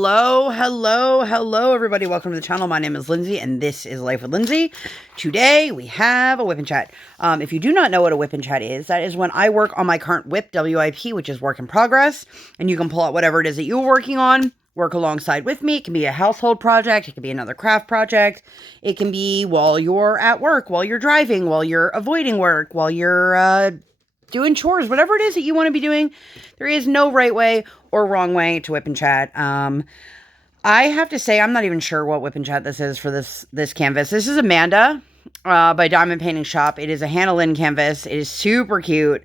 Hello, everybody. Welcome to the channel. My name is Lindsay, and this is Life with Lindsay. Today, we have a WIP Chat. If you do not know what a WIP Chat is, that is when I work on my current WIP, WIP, which is work in progress, and you can pull out whatever it is that you're working on, work alongside with me. It can be a household project. It can be another craft project. It can be while you're at work, while you're driving, while you're avoiding work, while you're doing chores, whatever it is that you want to be doing. There is no right way or wrong way to WIP and Chat. I have to say, I'm not even sure what WIP and Chat this is for this canvas. This is Amanda by Diamond Painting Shop. It is a Hannah Lynn canvas. It is super cute.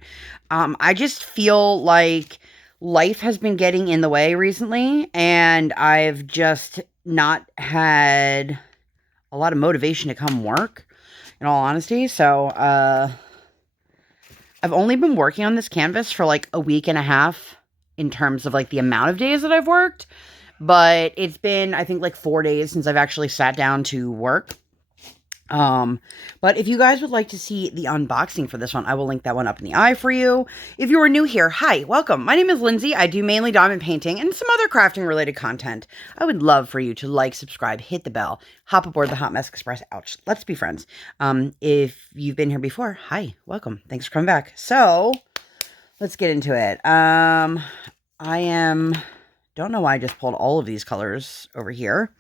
I just feel like life has been getting in the way recently, and I've just not had a lot of motivation to come work, in all honesty. So, I've only been working on this canvas for like a week and a half in terms of like the amount of days that I've worked, but it's been, I think, like 4 days since I've actually sat down to work. But if you guys would like to see the unboxing for this one, I will link that one up in the eye for you. If you are new here, hi, welcome. My name is Lindsay. I do mainly diamond painting and some other crafting related content. I would love for you to like, subscribe, hit the bell, hop aboard the Hot Mess Express. Ouch. Let's be friends. If you've been here before, hi, welcome. Thanks for coming back. So let's get into it. Don't know why I just pulled all of these colors over here.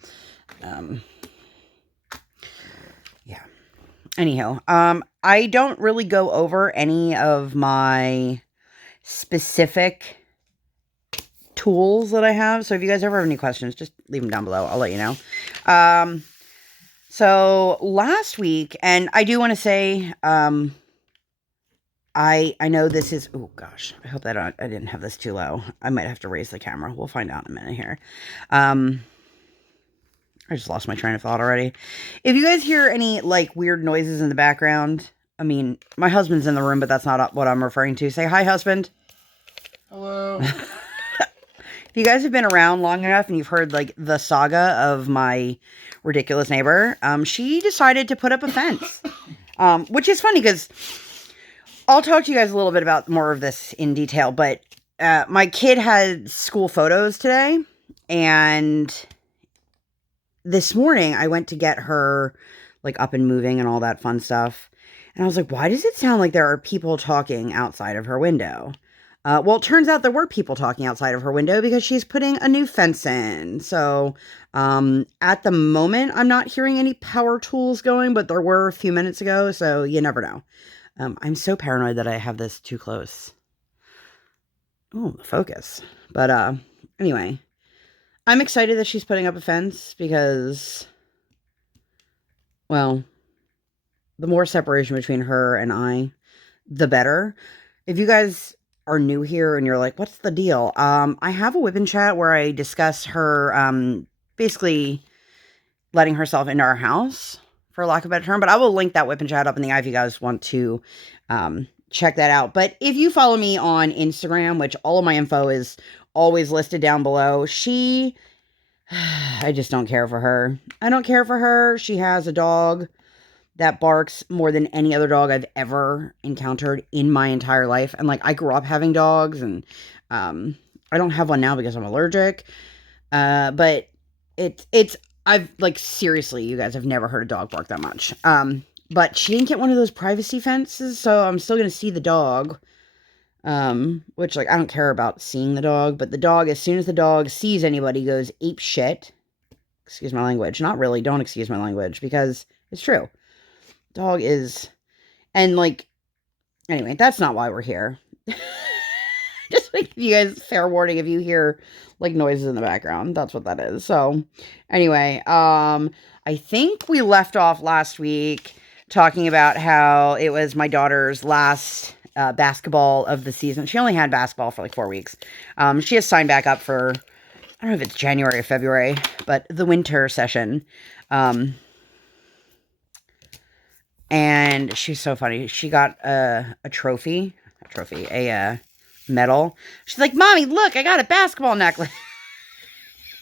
Anyhow, I don't really go over any of my specific tools that I have. So if you guys ever have any questions, just leave them down below. I'll let you know. So last week, and I do want to say, I know this is, oh gosh, I hope that I didn't have this too low. I might have to raise the camera. We'll find out in a minute here. I just lost my train of thought already. If you guys hear any, like, weird noises in the background, I mean, my husband's in the room, but that's not what I'm referring to. Say hi, husband. Hello. If you guys have been around long enough and you've heard, like, the saga of my ridiculous neighbor, she decided to put up a fence. Which is funny because I'll talk to you guys a little bit about more of this in detail, but my kid had school photos today, and this morning, I went to get her, like, up and moving and all that fun stuff. And I was like, why does it sound like there are people talking outside of her window? Well, it turns out there were people talking outside of her window because she's putting a new fence in. So, at the moment, I'm not hearing any power tools going, but there were a few minutes ago, so you never know. I'm so paranoid that I have this too close. Oh, the focus. But, anyway. I'm excited that she's putting up a fence because, well, the more separation between her and I, the better. If you guys are new here and you're like, what's the deal? I have a WIP and Chat where I discuss her, basically letting herself into our house, for lack of a better term. But I will link that WIP and Chat up in the eye if you guys want to, check that out. But if you follow me on Instagram, which all of my info is always listed down below, I just don't care for her. I don't care for her. She has a dog that barks more than any other dog I've ever encountered in my entire life. And, like, I grew up having dogs, and I don't have one now because I'm allergic. But I've, like, seriously, you guys have never heard a dog bark that much. But she didn't get one of those privacy fences, so I'm still going to see the dog. Which, like, I don't care about seeing the dog, but the dog, as soon as the dog sees anybody, goes ape shit. Excuse my language. Not really. Don't excuse my language, because it's true. Dog is, and, like, anyway, that's not why we're here. Just to give you guys fair warning if you hear, like, noises in the background. That's what that is. So, anyway, I think we left off last week talking about how it was my daughter's last basketball of the season. She only had basketball for like 4 weeks. She has signed back up for, I don't know if it's January or February, but the winter session. And she's so funny. She got a medal. She's like, Mommy, look, I got a basketball necklace.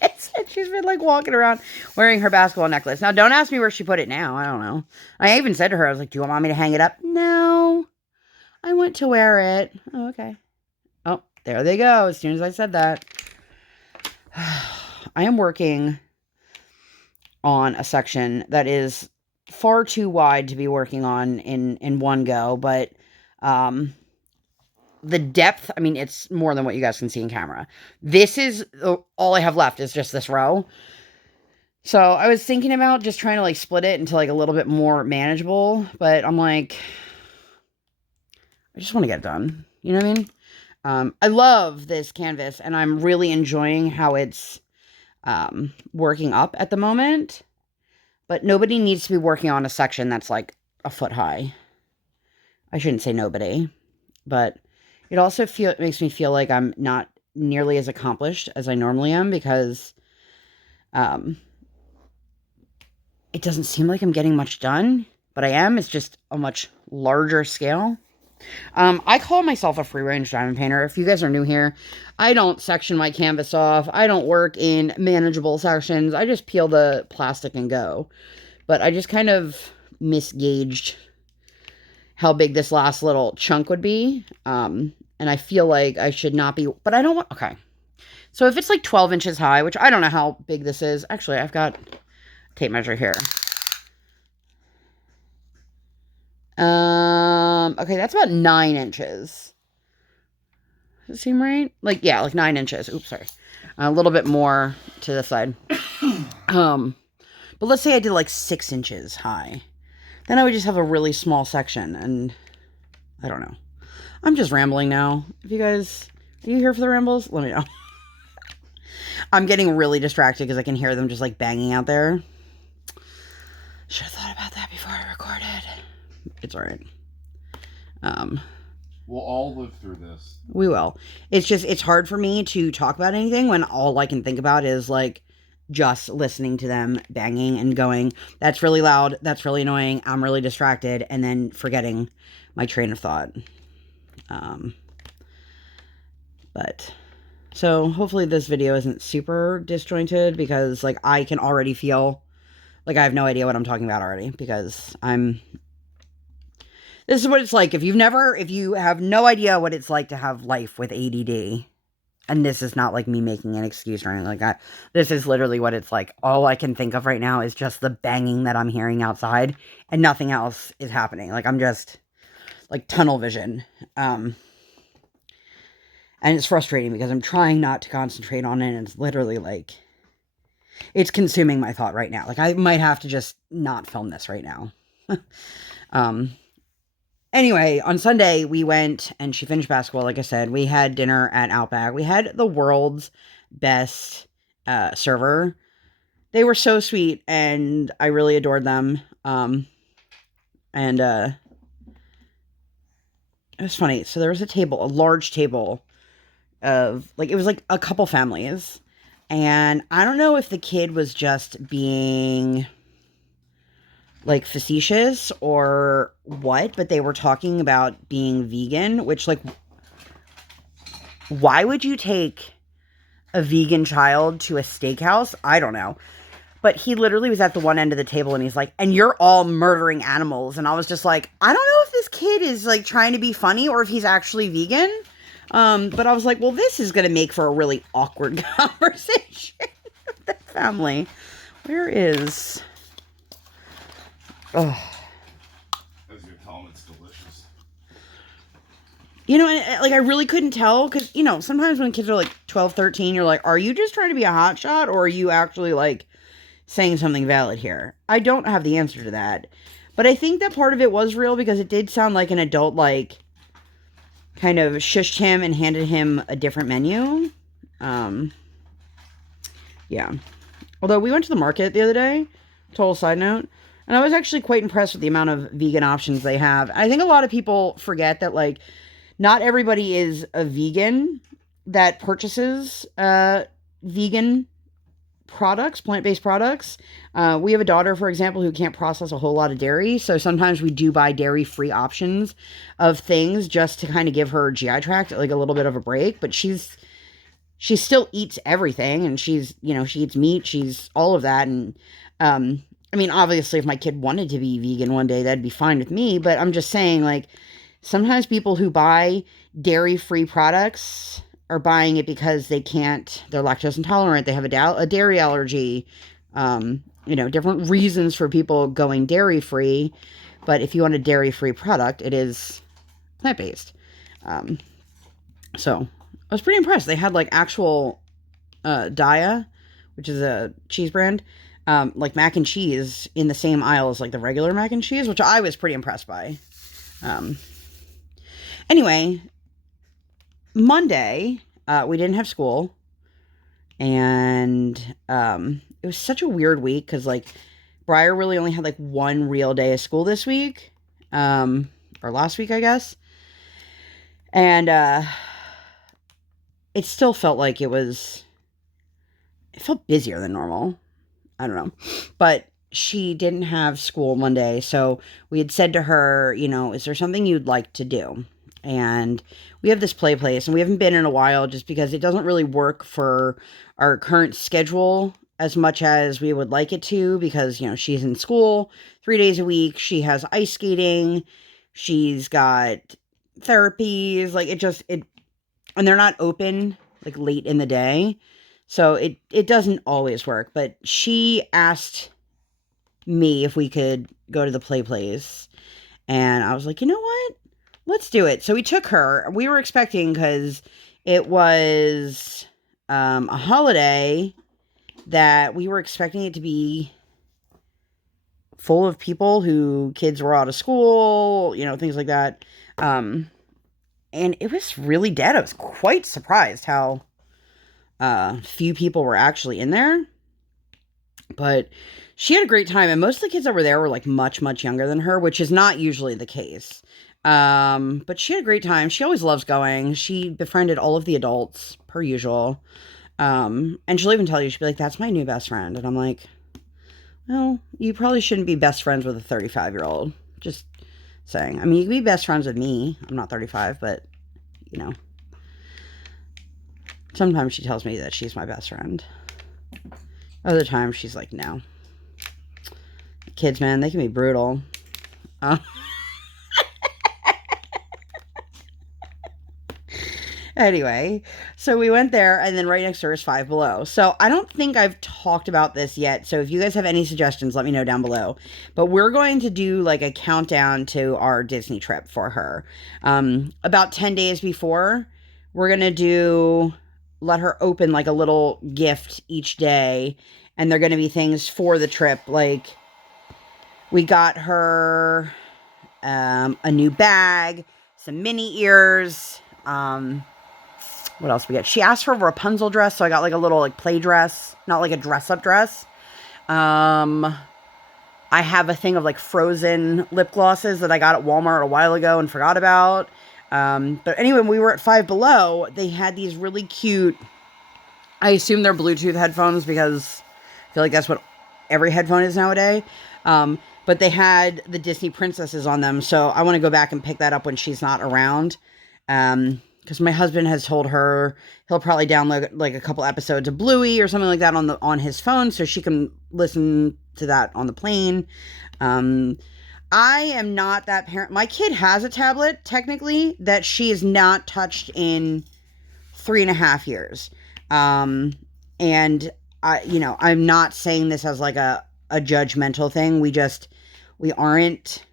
And she's been, like, walking around wearing her basketball necklace. Now, don't ask me where she put it now. I don't know. I even said to her, I was like, do you want Mommy to hang it up? No. I want to wear it. Oh, okay. Oh, there they go. As soon as I said that. I am working on a section that is far too wide to be working on in one go, but the depth, I mean, it's more than what you guys can see in camera. This is all I have left is just this row. So I was thinking about just trying to like split it into like a little bit more manageable, but I'm like, I just want to get it done. You know what I mean? I love this canvas and I'm really enjoying how it's working up at the moment, but nobody needs to be working on a section that's like a foot high. I shouldn't say nobody, but it also makes me feel like I'm not nearly as accomplished as I normally am because it doesn't seem like I'm getting much done, but I am. It's just a much larger scale. I call myself a free-range diamond painter. If you guys are new here, I don't section my canvas off. I don't work in manageable sections. I just peel the plastic and go. But I just kind of misgauged how big this last little chunk would be. And I feel like I should not be, but I don't want, okay. So if it's like 12 inches high, which I don't know how big this is. Actually, I've got a tape measure here. Okay, that's about 9 inches. Does it seem right? Like, yeah, like 9 inches. Oops, sorry. A little bit more to the side. But let's say I did like 6 inches high. Then I would just have a really small section, and I don't know. I'm just rambling now. If you guys, are you here for the rambles? Let me know. I'm getting really distracted because I can hear them just like banging out there. Should have thought about that before I recorded. It's all right. We'll all live through this. We will. It's just, it's hard for me to talk about anything when all I can think about is like just listening to them banging and going, that's really loud, that's really annoying, I'm really distracted, and then forgetting my train of thought. But so hopefully this video isn't super disjointed because like I can already feel like I have no idea what I'm talking about already because this is what it's like if you have no idea what it's like to have life with ADD. And this is not like me making an excuse or anything like that. This is literally what it's like. All I can think of right now is just the banging that I'm hearing outside and nothing else is happening. Like I'm just like tunnel vision. And it's frustrating because I'm trying not to concentrate on it and it's literally like it's consuming my thought right now. Like I might have to just not film this right now. Anyway, on Sunday, we went, and she finished basketball, like I said. We had dinner at Outback. We had the world's best server. They were so sweet, and I really adored them. And it was funny. So there was a large table of, like, it was like a couple families. And I don't know if the kid was just being like facetious or what, but they were talking about being vegan, which like, why would you take a vegan child to a steakhouse? I don't know. But he literally was at the one end of the table and he's like, and you're all murdering animals. And I was just like, I don't know if this kid is like trying to be funny or if he's actually vegan. But I was like, well, this is going to make for a really awkward conversation with the family. Where is... Oh. As you tell them, it's delicious. You know, and, like, I really couldn't tell, because, you know, sometimes when kids are, like, 12, 13, you're like, are you just trying to be a hotshot, or are you actually, like, saying something valid here? I don't have the answer to that. But I think that part of it was real, because it did sound like an adult, like, kind of shushed him and handed him a different menu. Yeah. Although, we went to the market the other day, total side note, and I was actually quite impressed with the amount of vegan options they have. I think a lot of people forget that, like, not everybody is a vegan that purchases vegan products, plant-based products. We have a daughter, for example, who can't process a whole lot of dairy. So sometimes we do buy dairy-free options of things just to kind of give her GI tract, like, a little bit of a break. But she still eats everything, and she's, you know, she eats meat, she's all of that. And, I mean, obviously, if my kid wanted to be vegan one day, that'd be fine with me. But I'm just saying, like, sometimes people who buy dairy-free products are buying it because they're lactose intolerant, they have a dairy allergy, different reasons for people going dairy free. But if you want a dairy free product, it is plant based. So I was pretty impressed. They had like actual Daya, which is a cheese brand, like mac and cheese in the same aisle as like the regular mac and cheese, which I was pretty impressed by. Anyway, Monday, we didn't have school, and it was such a weird week because like Briar really only had like one real day of school this week, or last week, I guess, and it still felt like it felt busier than normal. I don't know, but she didn't have school Monday, so we had said to her, is there something you'd like to do? And we have this play place, and we haven't been in a while just because it doesn't really work for our current schedule as much as we would like it to, because, she's in school 3 days a week. She has ice skating. She's got therapies. Like, and they're not open, like, late in the day. So it doesn't always work. But she asked me if we could go to the play place. And I was like, you know what? Let's do it. So we took her. We were expecting, because it was a holiday, that we were expecting it to be full of people kids were out of school, things like that. And it was really dead. I was quite surprised how few people were actually in there. But she had a great time, and most of the kids that were there were like much, much younger than her, which is not usually the case. But she had a great time. She always loves going. She befriended all of the adults, per usual. And she'll even tell you, she'll be like, that's my new best friend. And I'm like, well, you probably shouldn't be best friends with a 35-year-old. Just saying. I mean, you can be best friends with me. I'm not 35, but, sometimes she tells me that she's my best friend. Other times she's like, no. Kids, man, they can be brutal. Anyway, so we went there, and then right next door is Five Below. So I don't think I've talked about this yet. So if you guys have any suggestions, let me know down below. But we're going to do like a countdown to our Disney trip for her. About 10 days before, we're going to let her open like a little gift each day. And they're going to be things for the trip. Like, we got her a new bag, some mini ears, what else we get? She asked for a Rapunzel dress, so I got like a little like play dress, not like a dress-up dress. I have a thing of like Frozen lip glosses that I got at Walmart a while ago and forgot about. But anyway, when we were at Five Below, they had these really cute, I assume they're Bluetooth headphones, because I feel like that's what every headphone is nowadays. But they had the Disney princesses on them, so I want to go back and pick that up when she's not around. Because my husband has told her he'll probably download like a couple episodes of Bluey or something like that on his phone, so she can listen to that on the plane. I am not that parent. My kid has a tablet, technically, that she has not touched in 3.5 years. And I'm not saying this as like a judgmental thing. We aren't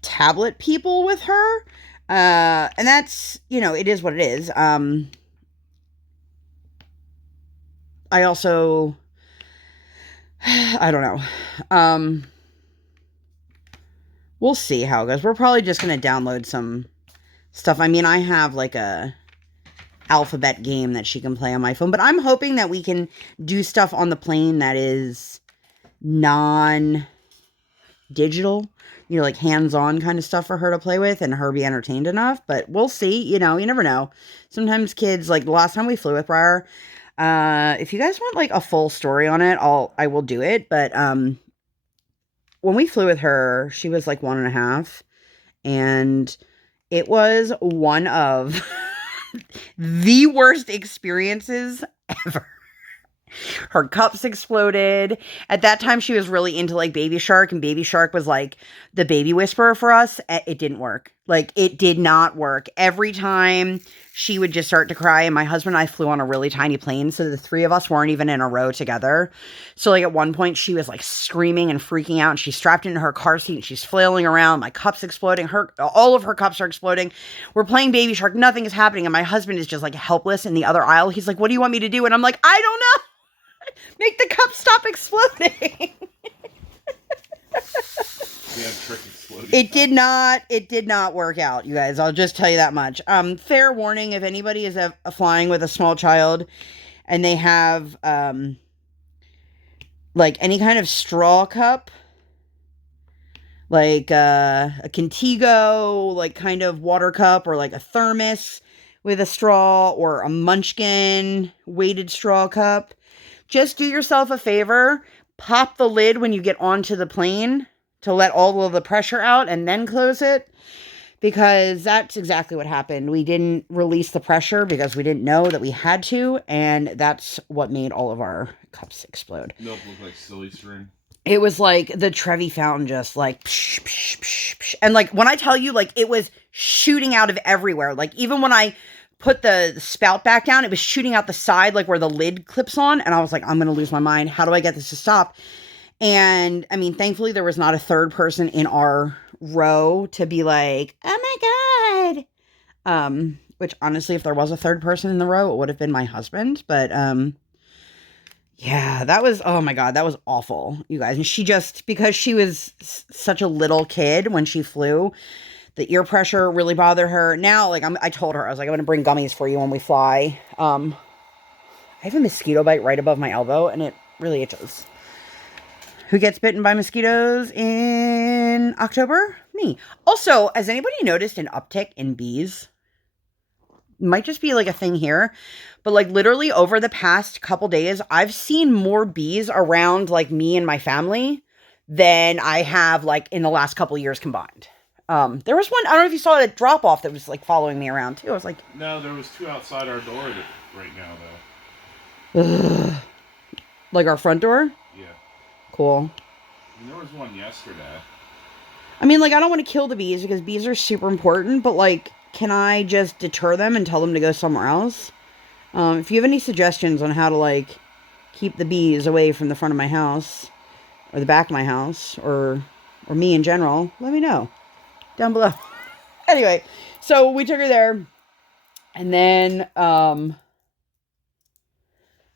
tablet people with her. And that's, it is what it is. I also, I don't know. We'll see how it goes. We're probably just going to download some stuff. I mean, I have like a alphabet game that she can play on my phone, but I'm hoping that we can do stuff on the plane that is non-digital, like hands-on kind of stuff for her to play with and her be entertained enough. But we'll see. You never know. Sometimes kids, like the last time we flew with Briar, if you guys want like a full story on it, I will do it. But when we flew with her, she was like 1.5, and it was one of the worst experiences ever. Her cups exploded. At that time, she was really into like Baby Shark, and Baby Shark was like the baby whisperer for us. It didn't work. Like, it did not work. Every time she would just start to cry, and my husband and I flew on a really tiny plane, so the three of us weren't even in a row together. So, like, at one point, she was, like, screaming and freaking out, and she's strapped into her car seat, and she's flailing around. My cup's exploding. All of her cups are exploding. We're playing Baby Shark. Nothing is happening, and my husband is just, like, helpless in the other aisle. He's like, what do you want me to do? And I'm like, I don't know. Make the cup stop exploding. We have trick exploding. It did not work out, you guys. I'll just tell you that much. Fair warning, if anybody is flying with a small child and they have like any kind of straw cup, like a Contigo, like kind of water cup, or like a thermos with a straw, or a Munchkin weighted straw cup, just do yourself a favor, pop the lid when you get onto the plane to let all of the pressure out, and then close it, because that's exactly what happened. We didn't release the pressure because we didn't know that we had to, and that's what made all of our cups explode. Milk looked like silly string. It was like the Trevi fountain, just like psh, psh, psh, psh. And like when I tell you, like, it was shooting out of everywhere. Like, even when I put the spout back down, it was shooting out the side, like where the lid clips on, and I was like, I'm gonna lose my mind. How do I get this to stop? And I mean, thankfully there was not a third person in our row to be like, oh my God. Which honestly, if there was a third person in the row, it would have been my husband. But yeah, that was, oh my God, that was awful, you guys. And she just, because she was such a little kid when she flew, the ear pressure really bothered her. Now, like, I told her, I was like, I'm going to bring gummies for you when we fly. I have a mosquito bite right above my elbow, and it really itches. Who gets bitten by mosquitoes in October? Me. Also, has anybody noticed an uptick in bees? Might just be like a thing here, but like literally over the past couple days, I've seen more bees around like me and my family than I have like in the last couple years combined. There was one, I don't know if you saw a drop off that was like following me around too. I was like, no, there was two outside our door right now though. Like our front door? Yeah. Cool. And there was one yesterday. I mean, like, I don't want to kill the bees because bees are super important, but like, can I just deter them and tell them to go somewhere else? If you have any suggestions on how to like keep the bees away from the front of my house or the back of my house or me in general, let me know down below. Anyway, so we took her there, and then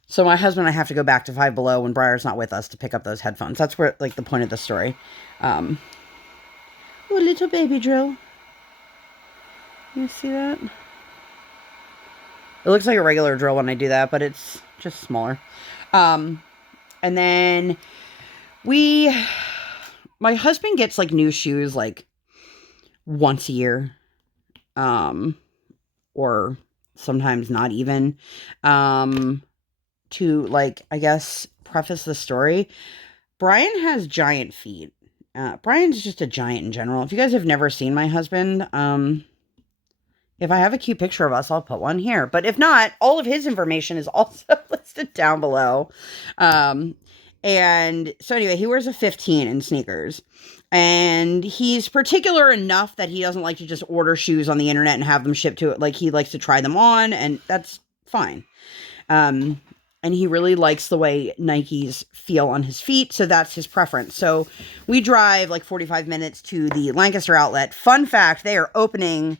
so my husband and I have to go back to Five Below when Briar's not with us to pick up those headphones. That's where, like, the point of the story. Oh, little baby drill. You see that? It looks like a regular drill when I do that, but it's just smaller. And then my husband gets, like, new shoes, like, once a year. Or sometimes not even. To, like, I guess, preface the story, Brian has giant feet. Brian's just a giant in general. If you guys have never seen my husband, if I have a cute picture of us, I'll put one here. But if not, all of his information is also listed down below. And so anyway, he wears a 15 in sneakers. And he's particular enough that he doesn't like to just order shoes on the internet and have them shipped to it. Like, he likes to try them on, and that's fine. And he really likes the way Nikes feel on his feet, so that's his preference. So we drive like 45 minutes to the Lancaster outlet. Fun fact, they are opening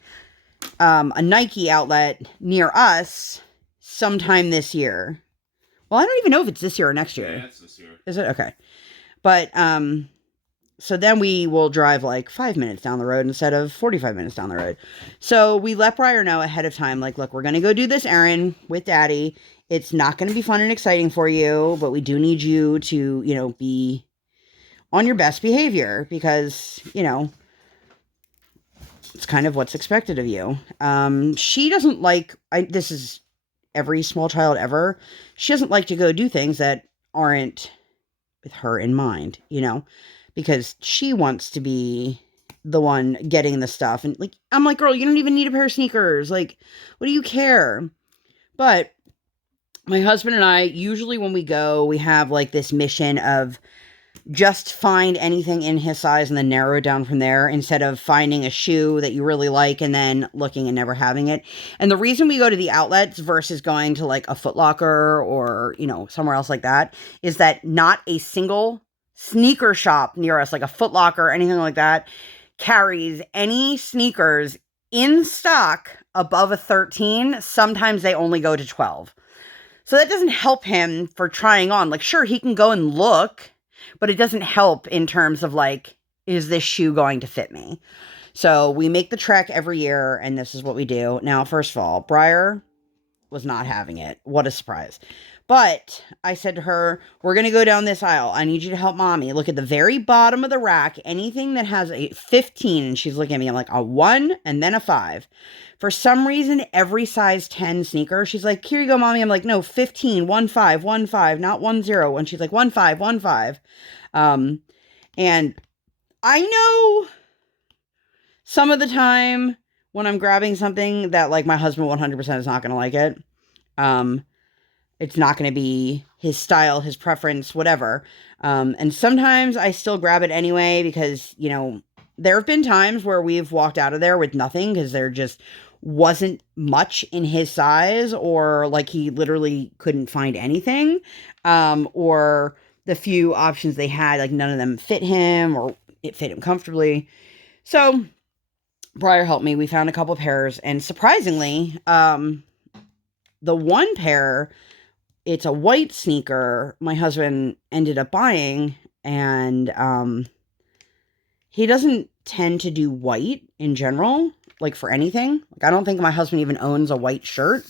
a Nike outlet near us sometime this year. Well, I don't even know if it's this year or next year. Yeah, it's this year. Is it? Okay. But so then we will drive like 5 minutes down the road instead of 45 minutes down the road. So we let Briar know ahead of time, like, look, we're going to go do this errand with Daddy. It's not going to be fun and exciting for you, but we do need you to, you know, be on your best behavior because, you know, it's kind of what's expected of you. She doesn't like, this is every small child ever. She doesn't like to go do things that aren't with her in mind, you know, because she wants to be the one getting the stuff. And like, I'm like, girl, you don't even need a pair of sneakers. Like, what do you care? But my husband and I, usually when we go, we have like this mission of just find anything in his size and then narrow it down from there instead of finding a shoe that you really like and then looking and never having it. And the reason we go to the outlets versus going to like a Foot Locker or, somewhere else like that is that not a single sneaker shop near us, like a Foot Locker or anything like that, carries any sneakers in stock above a 13. Sometimes they only go to 12. So that doesn't help him for trying on. Like, sure, he can go and look, but it doesn't help in terms of like, is this shoe going to fit me? So we make the trek every year, and this is what we do. Now, first of all, Briar was not having it. What a surprise. But I said to her, we're going to go down this aisle. I need you to help mommy. Look at the very bottom of the rack. Anything that has a 15. And she's looking at me. I'm like, a 1 and then a 5. For some reason, every size 10 sneaker, she's like, here you go, mommy. I'm like, no, 15, 1 5, 1 5, not 1 0. And she's like, 1 5, 1 5. And I know some of the time when I'm grabbing something that like my husband 100% is not going to like it. It's not going to be his style, his preference, whatever. And sometimes I still grab it anyway because, there have been times where we've walked out of there with nothing because there just wasn't much in his size, or like he literally couldn't find anything. Or the few options they had, like none of them fit him or it fit him comfortably. So Briar helped me. We found a couple pairs, and surprisingly, the one pair, it's a white sneaker my husband ended up buying, and he doesn't tend to do white in general, like for anything. Like I don't think my husband even owns a white shirt.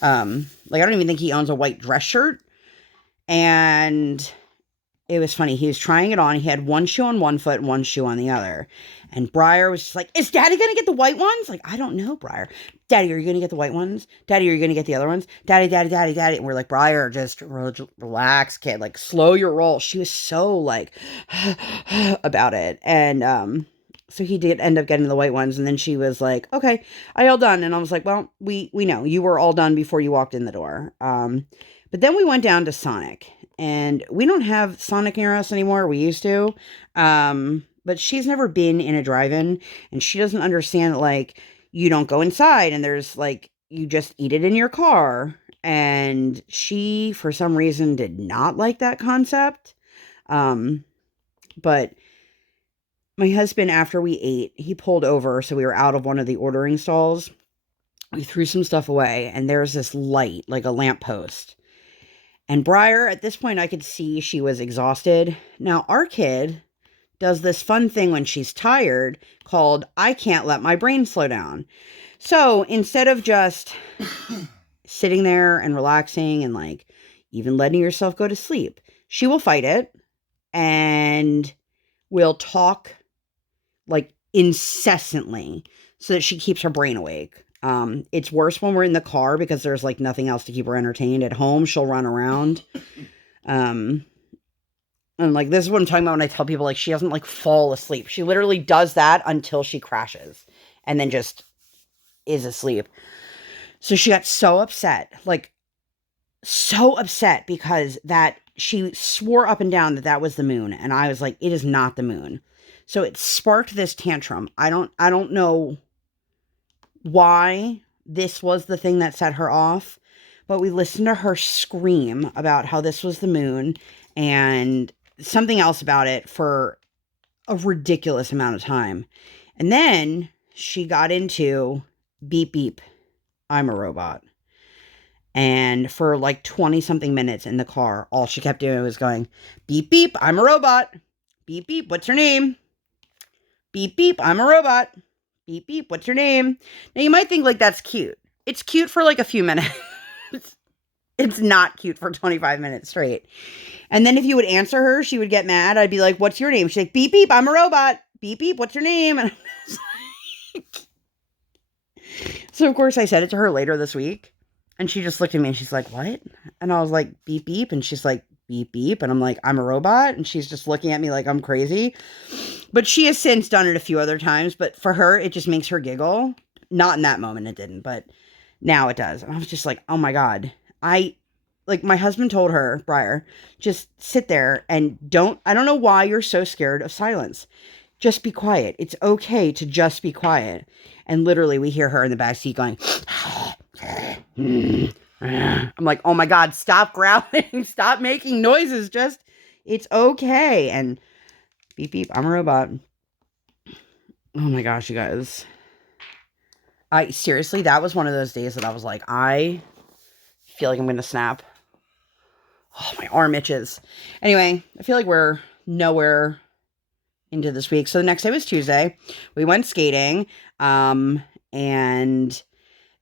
Like I don't even think he owns a white dress shirt. And it was funny. He was trying it on. He had one shoe on one foot and one shoe on the other. And Briar was just like, is Daddy going to get the white ones? Like, I don't know, Briar. Daddy, are you going to get the white ones? Daddy, are you going to get the other ones? Daddy, Daddy, Daddy, Daddy. And we're like, Briar, just relax, kid. Like, slow your roll. She was so, like, about it. And so he did end up getting the white ones. And then she was like, okay, I all done. And I was like, well, we know. You were all done before you walked in the door. But then we went down to Sonic. And we don't have Sonic near us anymore. We used to. But she's never been in a drive-in. And she doesn't understand that, like, you don't go inside. And there's, like, you just eat it in your car. And she, for some reason, did not like that concept. But my husband, after we ate, he pulled over. So we were out of one of the ordering stalls. We threw some stuff away. And there's this light, like a lamppost. And Briar, at this point, I could see she was exhausted. Now, our kid does this fun thing when she's tired called, I can't let my brain slow down. So instead of just sitting there and relaxing and like even letting yourself go to sleep, she will fight it and will talk like incessantly so that she keeps her brain awake. It's worse when we're in the car because there's like nothing else to keep her entertained. At home, she'll run around. And like, this is what I'm talking about when I tell people like she doesn't like fall asleep. She literally does that until she crashes and then just is asleep. So she got so upset, like so upset because that she swore up and down that that was the moon. And I was like, it is not the moon. So it sparked this tantrum. I don't know why this was the thing that set her off, but we listened to her scream about how this was the moon and something else about it for a ridiculous amount of time. And then she got into beep beep, I'm a robot. And for like 20 something minutes in the car, all she kept doing was going beep beep, I'm a robot. Beep beep, what's your name? Beep beep, I'm a robot. Beep, beep, what's your name? Now, you might think, like, that's cute. It's cute for, like, a few minutes. It's not cute for 25 minutes straight. And then if you would answer her, she would get mad. I'd be like, what's your name? She's like, beep, beep, I'm a robot. Beep, beep, what's your name? And I was like... So, of course, I said it to her later this week. And she just looked at me and she's like, what? And I was like, beep, beep. And she's like, beep, beep. And I'm like, I'm a robot. And she's just looking at me like I'm crazy. But she has since done it a few other times. But for her, it just makes her giggle. Not in that moment, it didn't. But now it does. And I was just like, oh my God. like my husband told her, Briar, just sit there and I don't know why you're so scared of silence. Just be quiet. It's okay to just be quiet. And literally we hear her in the back seat going, I'm like, oh my God, stop growling. Stop making noises. Just, it's okay. And beep, beep, I'm a robot. Oh my gosh, you guys. Seriously, that was one of those days that I was like, I feel like I'm going to snap. Oh, my arm itches. Anyway, I feel like we're nowhere into this week. So the next day was Tuesday. We went skating. And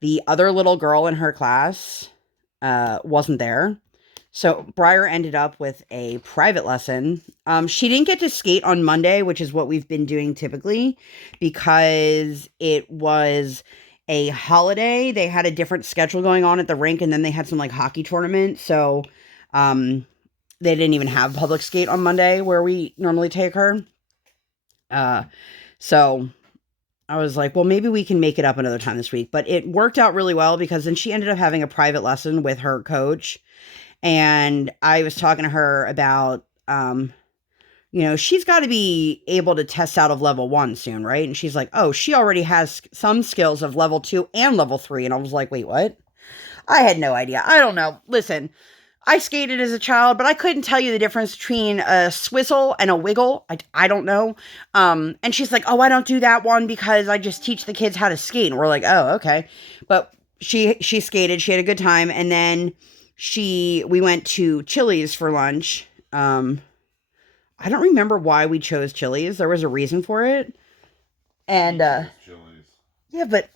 the other little girl in her class wasn't there. So Briar ended up with a private lesson. She didn't get to skate on Monday, which is what we've been doing typically, because it was a holiday. They had a different schedule going on at the rink, and then they had some like hockey tournament. So they didn't even have public skate on Monday where we normally take her. So I was like, well, maybe we can make it up another time this week. But it worked out really well because then she ended up having a private lesson with her coach. And I was talking to her about, she's got to be able to test out of level 1 soon, right? And she's like, oh, she already has some skills of level 2 and level 3. And I was like, wait, what? I had no idea. I don't know. Listen, I skated as a child, but I couldn't tell you the difference between a swizzle and a wiggle. I don't know. And she's like, oh, I don't do that one because I just teach the kids how to skate. And we're like, oh, okay. But she skated. She had a good time. And then we went to Chili's for lunch. I don't remember why we chose Chili's. There was a reason for it. And, Chili's. Yeah, but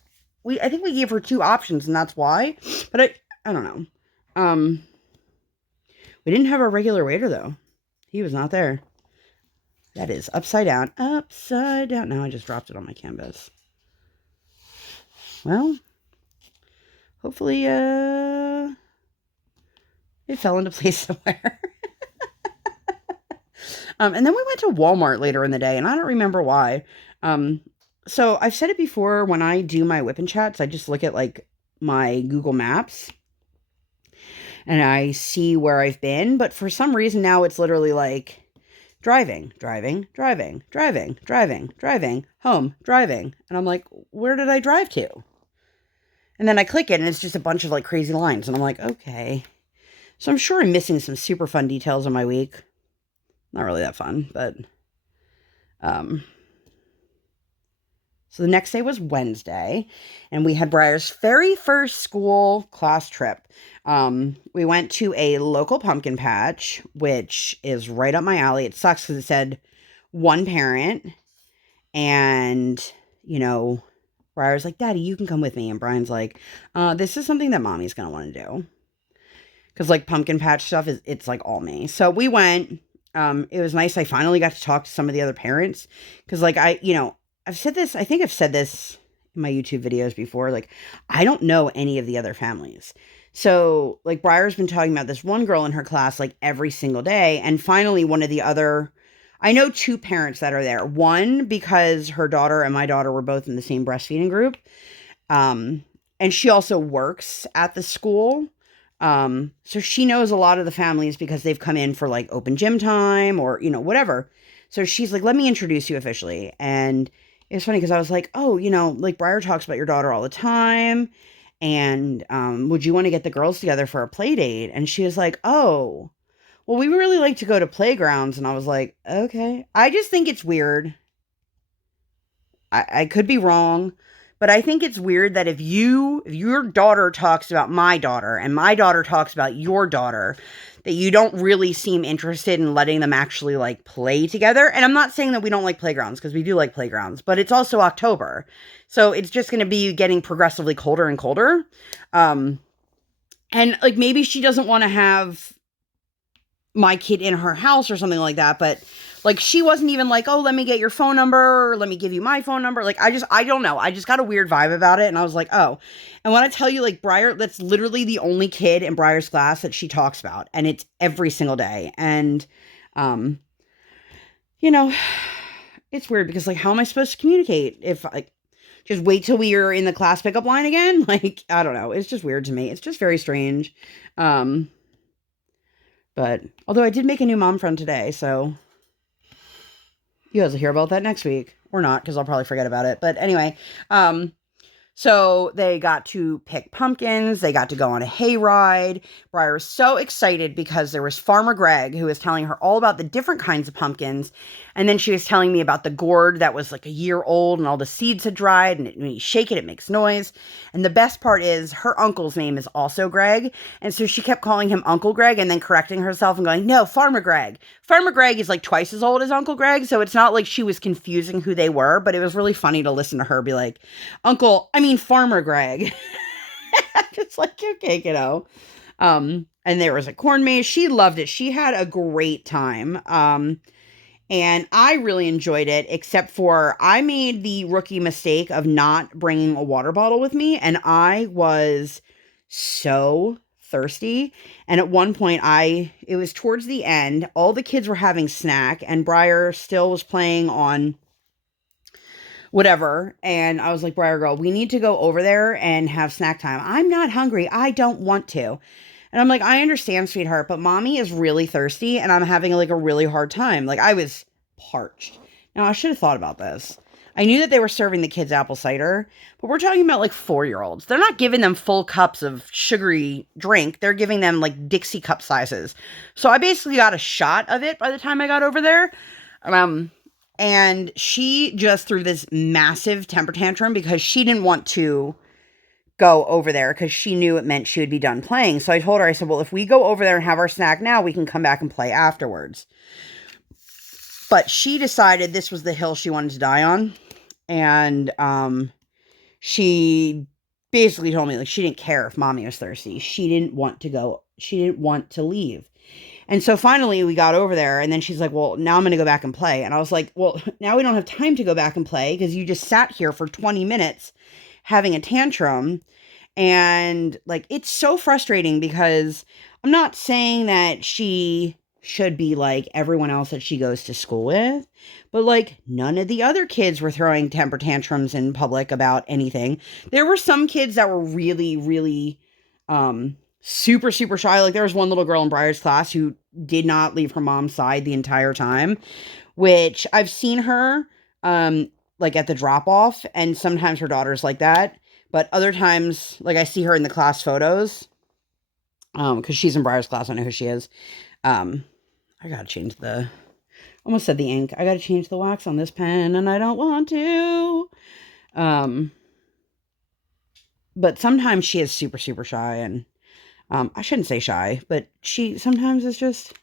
I think we gave her 2 options and that's why. But I don't know. We didn't have our regular waiter though. He was not there. That is upside down. Upside down. Now I just dropped it on my canvas. Well, hopefully, it fell into place somewhere. And then we went to Walmart later in the day, and I don't remember why. So I've said it before, when I do my WIP chats, I just look at like my Google Maps and I see where I've been. But for some reason now it's literally like driving, home, driving. And I'm like, where did I drive to? And then I click it and it's just a bunch of like crazy lines. And I'm like, okay. So I'm sure I'm missing some super fun details of my week. Not really that fun, but, so the next day was Wednesday, and we had Briar's very first school class trip. We went to a local pumpkin patch, which is right up my alley. It sucks because it said 1 parent, and, Briar's like, Daddy, you can come with me. And Brian's like, this is something that Mommy's going to want to do. Because, like, pumpkin patch stuff, it's, like, all me. So we went. It was nice. I finally got to talk to some of the other parents. Because, like, I've said this, I think I've said this in my YouTube videos before, like, I don't know any of the other families. So, like, Briar's been talking about this one girl in her class, like, every single day, and finally one of the other, I know 2 parents that are there. One, because her daughter and my daughter were both in the same breastfeeding group, and she also works at the school, so she knows a lot of the families because they've come in for, like, open gym time or, whatever. So she's like, let me introduce you officially, and it's funny because I was like, oh, like Briar talks about your daughter all the time. And would you want to get the girls together for a play date? And she was like, oh, well, we really like to go to playgrounds. And I was like, okay. I just think it's weird. I could be wrong, but I think it's weird that if your daughter talks about my daughter and my daughter talks about your daughter, that you don't really seem interested in letting them actually like play together. And I'm not saying that we don't like playgrounds, because we do like playgrounds, but it's also October. So it's just going to be getting progressively colder and colder. And like, maybe she doesn't want to have my kid in her house or something like that. But like, she wasn't even like, oh, let me get your phone number, or let me give you my phone number. Like, I don't know. I just got a weird vibe about it. And I was like, oh. And when I tell you, like, Briar, that's literally the only kid in Briar's class that she talks about. And it's every single day. And, it's weird because, like, how am I supposed to communicate if I just wait till we are in the class pickup line again? Like, I don't know. It's just weird to me. It's just very strange. But although I did make a new mom friend today, so you guys will hear about that next week. Or not, because I'll probably forget about it. But anyway, so they got to pick pumpkins. They got to go on a hayride. Briar was so excited because there was Farmer Greg who was telling her all about the different kinds of pumpkins. And then she was telling me about the gourd that was like a year old and all the seeds had dried. And when you shake it, it makes noise. And the best part is her uncle's name is also Greg. And so she kept calling him Uncle Greg and then correcting herself and going, no, Farmer Greg. Farmer Greg is like twice as old as Uncle Greg. So it's not like she was confusing who they were, but it was really funny to listen to her be like, Farmer Greg. It's like, okay, kiddo. And there was a corn maze. She loved it. She had a great time. And I really enjoyed it, except for I made the rookie mistake of not bringing a water bottle with me. And I was so thirsty. And at one point, it was towards the end, all the kids were having snack and Briar still was playing on whatever. And I was like, Briar girl, we need to go over there and have snack time. I'm not hungry. I don't want to. And I'm like, I understand, sweetheart, but mommy is really thirsty and I'm having like a really hard time. Like I was parched. Now I should have thought about this. I knew that they were serving the kids apple cider, but we're talking about like 4-year-olds. They're not giving them full cups of sugary drink. They're giving them like Dixie cup sizes. So I basically got a shot of it by the time I got over there. And she just threw this massive temper tantrum because she didn't want to go over there because she knew it meant she would be done playing. So I told her, I said, well, if we go over there and have our snack now, we can come back and play afterwards. But she decided this was the hill she wanted to die on. And she basically told me like she didn't care if mommy was thirsty. She didn't want to go. She didn't want to leave. And so finally we got over there and then she's like, well, now I'm going to go back and play. And I was like, well, now we don't have time to go back and play because you just sat here for 20 minutes having a tantrum. And like, it's so frustrating because I'm not saying that she should be like everyone else that she goes to school with, but like none of the other kids were throwing temper tantrums in public about anything. There were some kids that were really, really, super, super shy. Like there was one little girl in Briar's class who did not leave her mom's side the entire time, which I've seen her, like at the drop off and sometimes her daughter's like that. But other times, like I see her in the class photos, because she's in Briar's class. I know who she is. I gotta change almost said the ink. I gotta change the wax on this pen, and I don't want to. But sometimes she is super, super shy, and I shouldn't say shy, but she sometimes is just,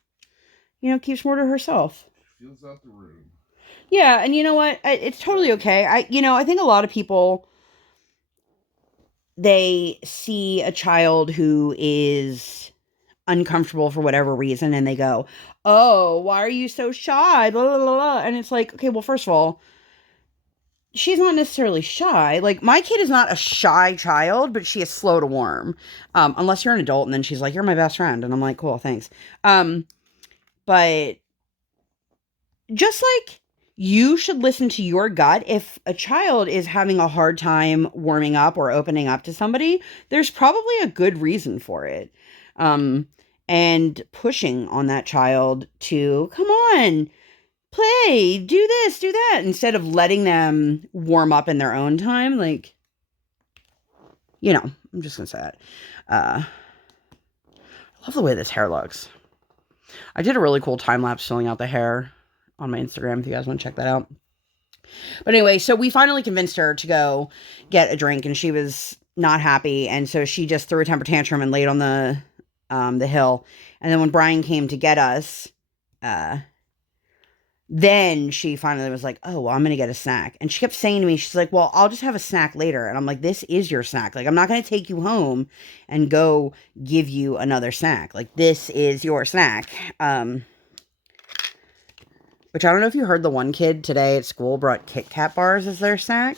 keeps more to herself. Feels out the room. Yeah, and you know what? It's totally okay. I think a lot of people, they see a child who is uncomfortable for whatever reason and they go, oh, why are you so shy? Blah, blah, blah, blah. And it's like, okay, well, first of all, she's not necessarily shy. Like my kid is not a shy child, but she is slow to warm. Unless you're an adult and then she's like, you're my best friend. And I'm like, cool, thanks. But just like you should listen to your gut. If a child is having a hard time warming up or opening up to somebody, there's probably a good reason for it. And pushing on that child to, come on, play, do this, do that, instead of letting them warm up in their own time. Like, I'm just going to say that. I love the way this hair looks. I did a really cool time lapse filling out the hair on my Instagram if you guys want to check that out. But anyway, so we finally convinced her to go get a drink and she was not happy. And so she just threw a temper tantrum and laid on the hill. And then when Brian came to get us, then she finally was like, oh, well, I'm going to get a snack. And she kept saying to me, she's like, well, I'll just have a snack later. And I'm like, this is your snack. Like, I'm not going to take you home and go give you another snack. Like, this is your snack. Which I don't know if you heard, the one kid today at school brought Kit Kat bars as their snack.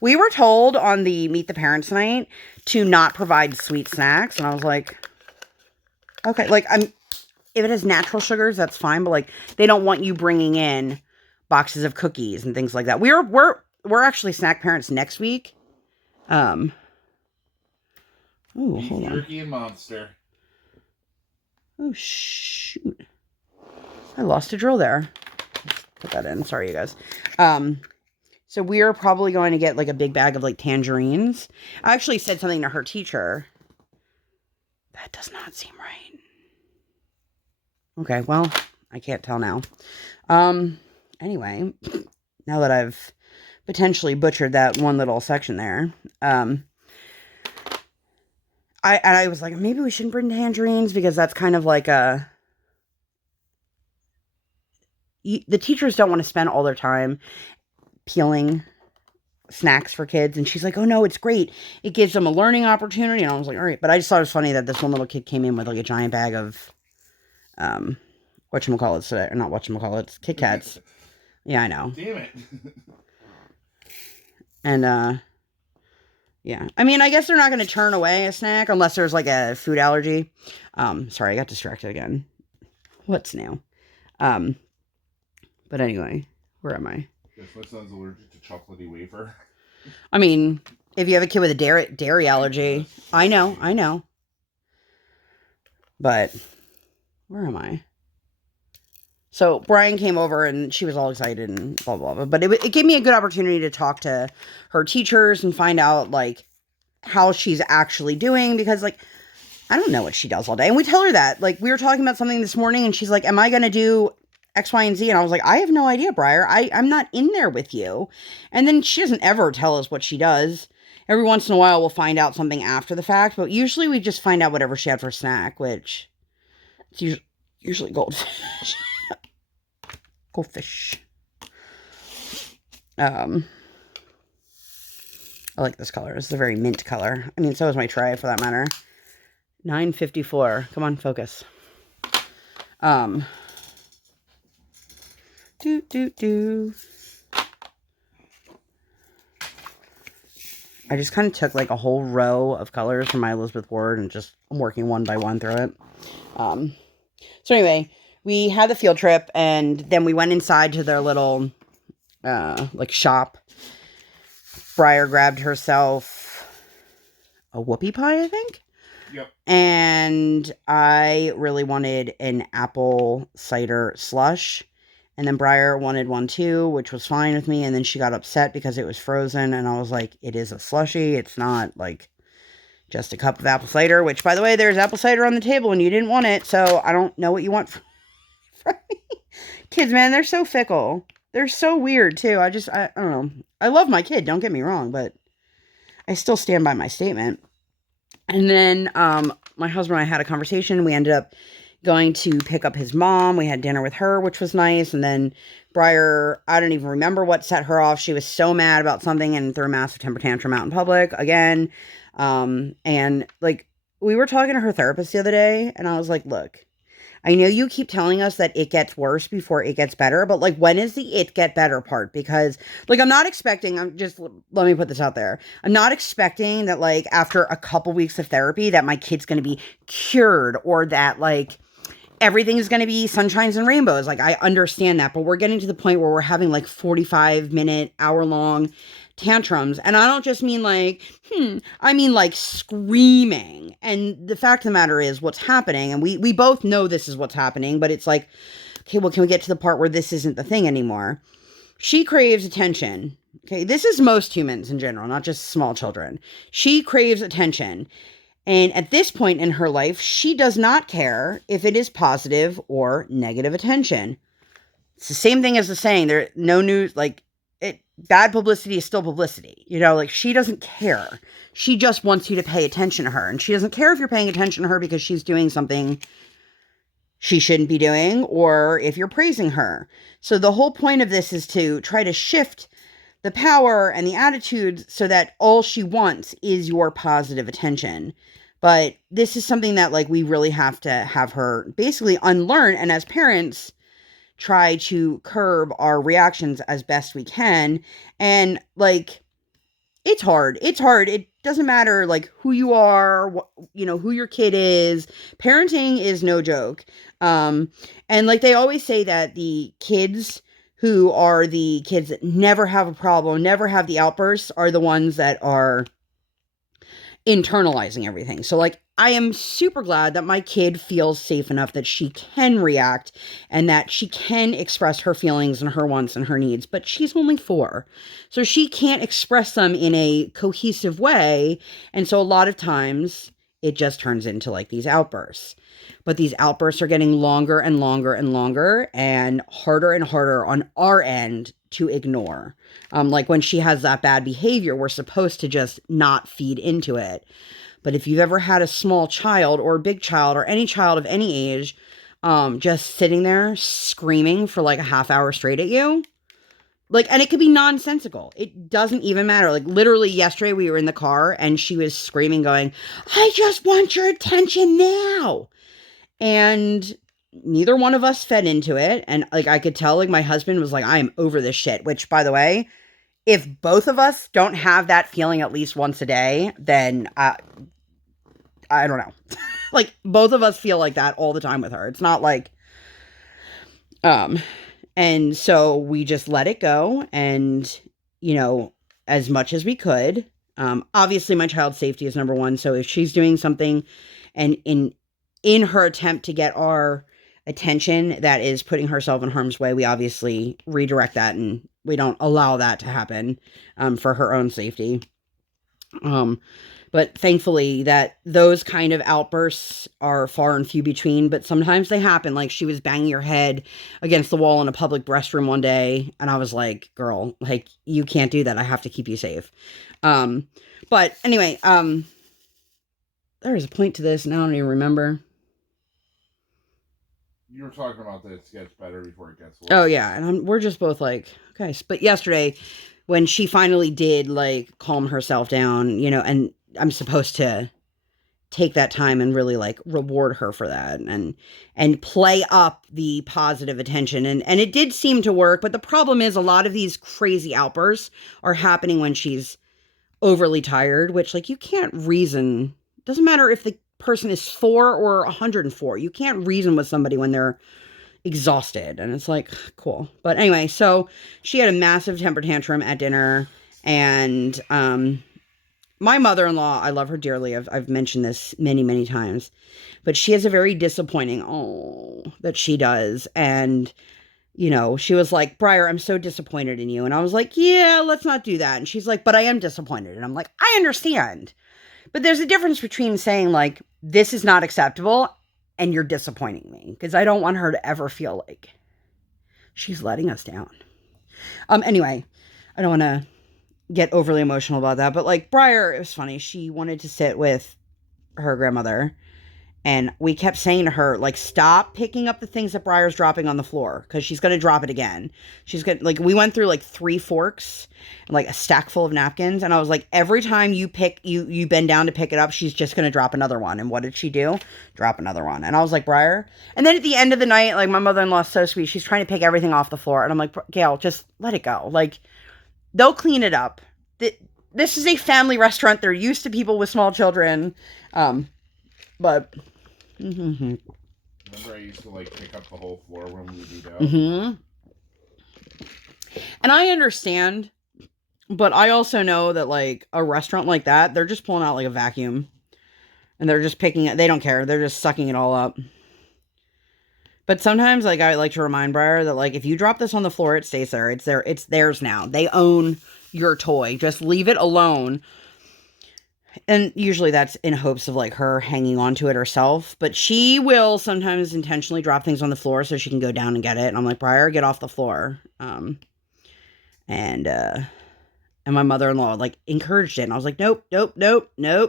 We were told on the Meet the Parents night to not provide sweet snacks. And I was like, okay, like if it has natural sugars, that's fine. But like, they don't want you bringing in boxes of cookies and things like that. We're actually snack parents next week. Oh, hold on. Turkey and Monster. Oh, shoot. I lost a drill there. Put that in. Sorry, you guys. So we're probably going to get like a big bag of like tangerines. I actually said something to her teacher. That does not seem right. Okay, well, I can't tell now. Anyway, now that I've potentially butchered that one little section there, I was like, maybe we shouldn't bring tangerines because that's kind of like the teachers don't want to spend all their time peeling snacks for kids. And she's like, oh no, it's great. It gives them a learning opportunity. And I was like, all right. But I just thought it was funny that this one little kid came in with like a giant bag of, whatchamacallits today. Or not whatchamacallits, Kit Kats. Yeah, I know. Damn it. And, yeah. I mean, I guess they're not going to turn away a snack unless there's like a food allergy. Sorry, I got distracted again. What's new? But anyway, where am I? Yes, my son's allergic to chocolatey wafer. I mean, if you have a kid with a dairy allergy, I know. But where am I? So Brian came over and she was all excited and blah, blah, blah. But it gave me a good opportunity to talk to her teachers and find out like how she's actually doing, because like, I don't know what she does all day. And we tell her that, like, we were talking about something this morning and she's like, am I going to do X, Y, and Z? And I was like, I have no idea, Briar. I'm not in there with you. And then she doesn't ever tell us what she does. Every once in a while, we'll find out something after the fact, but usually we just find out whatever she had for snack, which it's usually goldfish. Goldfish. I like this color. It's a very mint color. I mean, so is my tray for that matter. 9:54. Come on, focus. I just kind of took like a whole row of colors from my Elizabeth Ward and just I'm working one by one through it. So anyway, we had the field trip and then we went inside to their little like shop. Briar grabbed herself a whoopie pie, I think. Yep. And I really wanted an apple cider slush. And then Briar wanted one too, which was fine with me. And then she got upset because it was frozen. And I was like, it is a slushie. It's not like just a cup of apple cider, which by the way, there's apple cider on the table and you didn't want it. So I don't know what you want from me. Kids, man, they're so fickle. They're so weird too. I don't know. I love my kid. Don't get me wrong, but I still stand by my statement. And then my husband and I had a conversation. We ended up going to pick up his mom. We had dinner with her, which was nice. And then Briar, I don't even remember what set her off. She was so mad about something and threw a massive temper tantrum out in public again. And like we were talking to her therapist the other day and I was like, look, I know you keep telling us that it gets worse before it gets better, but like, when is the it get better part? Because like, let me put this out there. I'm not expecting that like after a couple weeks of therapy that my kid's going to be cured or that like everything is going to be sunshines and rainbows. Like I understand that, but we're getting to the point where we're having like 45-minute, hour-long tantrums. And I don't just mean like, I mean like screaming. And the fact of the matter is what's happening, and we both know this is what's happening, but it's like, okay, well, can we get to the part where this isn't the thing anymore? She craves attention. Okay, this is most humans in general, not just small children. She craves attention. And at this point in her life, she does not care if it is positive or negative attention. It's the same thing as the saying, there no news, like bad publicity is still publicity. You know, like she doesn't care. She just wants you to pay attention to her. And she doesn't care if you're paying attention to her because she's doing something she shouldn't be doing or if you're praising her. So the whole point of this is to try to shift the power and the attitudes so that all she wants is your positive attention. But this is something that like we really have to have her basically unlearn. And as parents, try to curb our reactions as best we can. And like, it's hard. It doesn't matter like who you are, who your kid is. Parenting is no joke. And like they always say that the kids who are the kids that never have a problem, never have the outbursts are the ones that are internalizing everything. So like, I am super glad that my kid feels safe enough that she can react and that she can express her feelings and her wants and her needs, but she's only 4. So she can't express them in a cohesive way. And so a lot of times it just turns into like these outbursts. But these outbursts are getting longer and longer and harder on our end to ignore. Like when she has that bad behavior, we're supposed to just not feed into it. But if you've ever had a small child or a big child or any child of any age, just sitting there screaming for like a half hour straight at you, like, and it could be nonsensical. It doesn't even matter. Like literally yesterday we were in the car and she was screaming going, I just want your attention now. And neither one of us fed into it. And like, I could tell like my husband was like, I am over this shit, which by the way, if both of us don't have that feeling at least once a day, then I don't know. Like both of us feel like that all the time with her. It's not like, and so we just let it go. And, you know, as much as we could, obviously my child's safety is number one. So if she's doing something and in her attempt to get our attention that is putting herself in harm's way, we obviously redirect that and we don't allow that to happen, for her own safety. But thankfully that those kind of outbursts are far and few between, but sometimes they happen. Like she was banging her head against the wall in a public restroom one day. And I was like, girl, like you can't do that. I have to keep you safe. But anyway, there was a point to this and I don't even remember. You were talking about that it gets better before it gets worse. Oh yeah. And we're just both like, okay. But yesterday when she finally did like calm herself down, you know, and I'm supposed to take that time and really like reward her for that and play up the positive attention. And it did seem to work. But the problem is a lot of these crazy outbursts are happening when she's overly tired, which like you can't reason. Doesn't matter if the person is 4 or 104. You can't reason with somebody when they're exhausted. And it's like, cool. But anyway, so she had a massive temper tantrum at dinner. And my mother-in-law, I love her dearly. I've mentioned this many, many times. But she has a very disappointing that she does. And, you know, she was like, Briar, I'm so disappointed in you. And I was like, yeah, let's not do that. And she's like, but I am disappointed. And I'm like, I understand. But there's a difference between saying like, this is not acceptable and you're disappointing me. Because I don't want her to ever feel like she's letting us down. Anyway, I don't want to get overly emotional about that. But like Briar, it was funny. She wanted to sit with her grandmother. And we kept saying to her, like, stop picking up the things that Briar's dropping on the floor. Because she's going to drop it again. She's going to, like, we went through, like, 3 forks. And, like, a stack full of napkins. And I was like, every time you bend down to pick it up, she's just going to drop another one. And what did she do? Drop another one. And I was like, Briar. And then at the end of the night, like, my mother-in-law is so sweet. She's trying to pick everything off the floor. And I'm like, Gail, just let it go. Like, they'll clean it up. This is a family restaurant. They're used to people with small children. But... Mm-hmm. Remember I used to like pick up the whole floor when we would eat out? Mm-hmm. And I understand, but I also know that like a restaurant like that, they're just pulling out like a vacuum. And they're just picking it. They don't care. They're just sucking it all up. But sometimes like I like to remind Briar that like if you drop this on the floor, it stays there. It's theirs now. They own your toy. Just leave it alone. And usually that's in hopes of like her hanging on to it herself. But she will sometimes intentionally drop things on the floor so she can go down and get it. And I'm like, Briar, get off the floor. And my mother-in-law like encouraged it. And I was like, nope.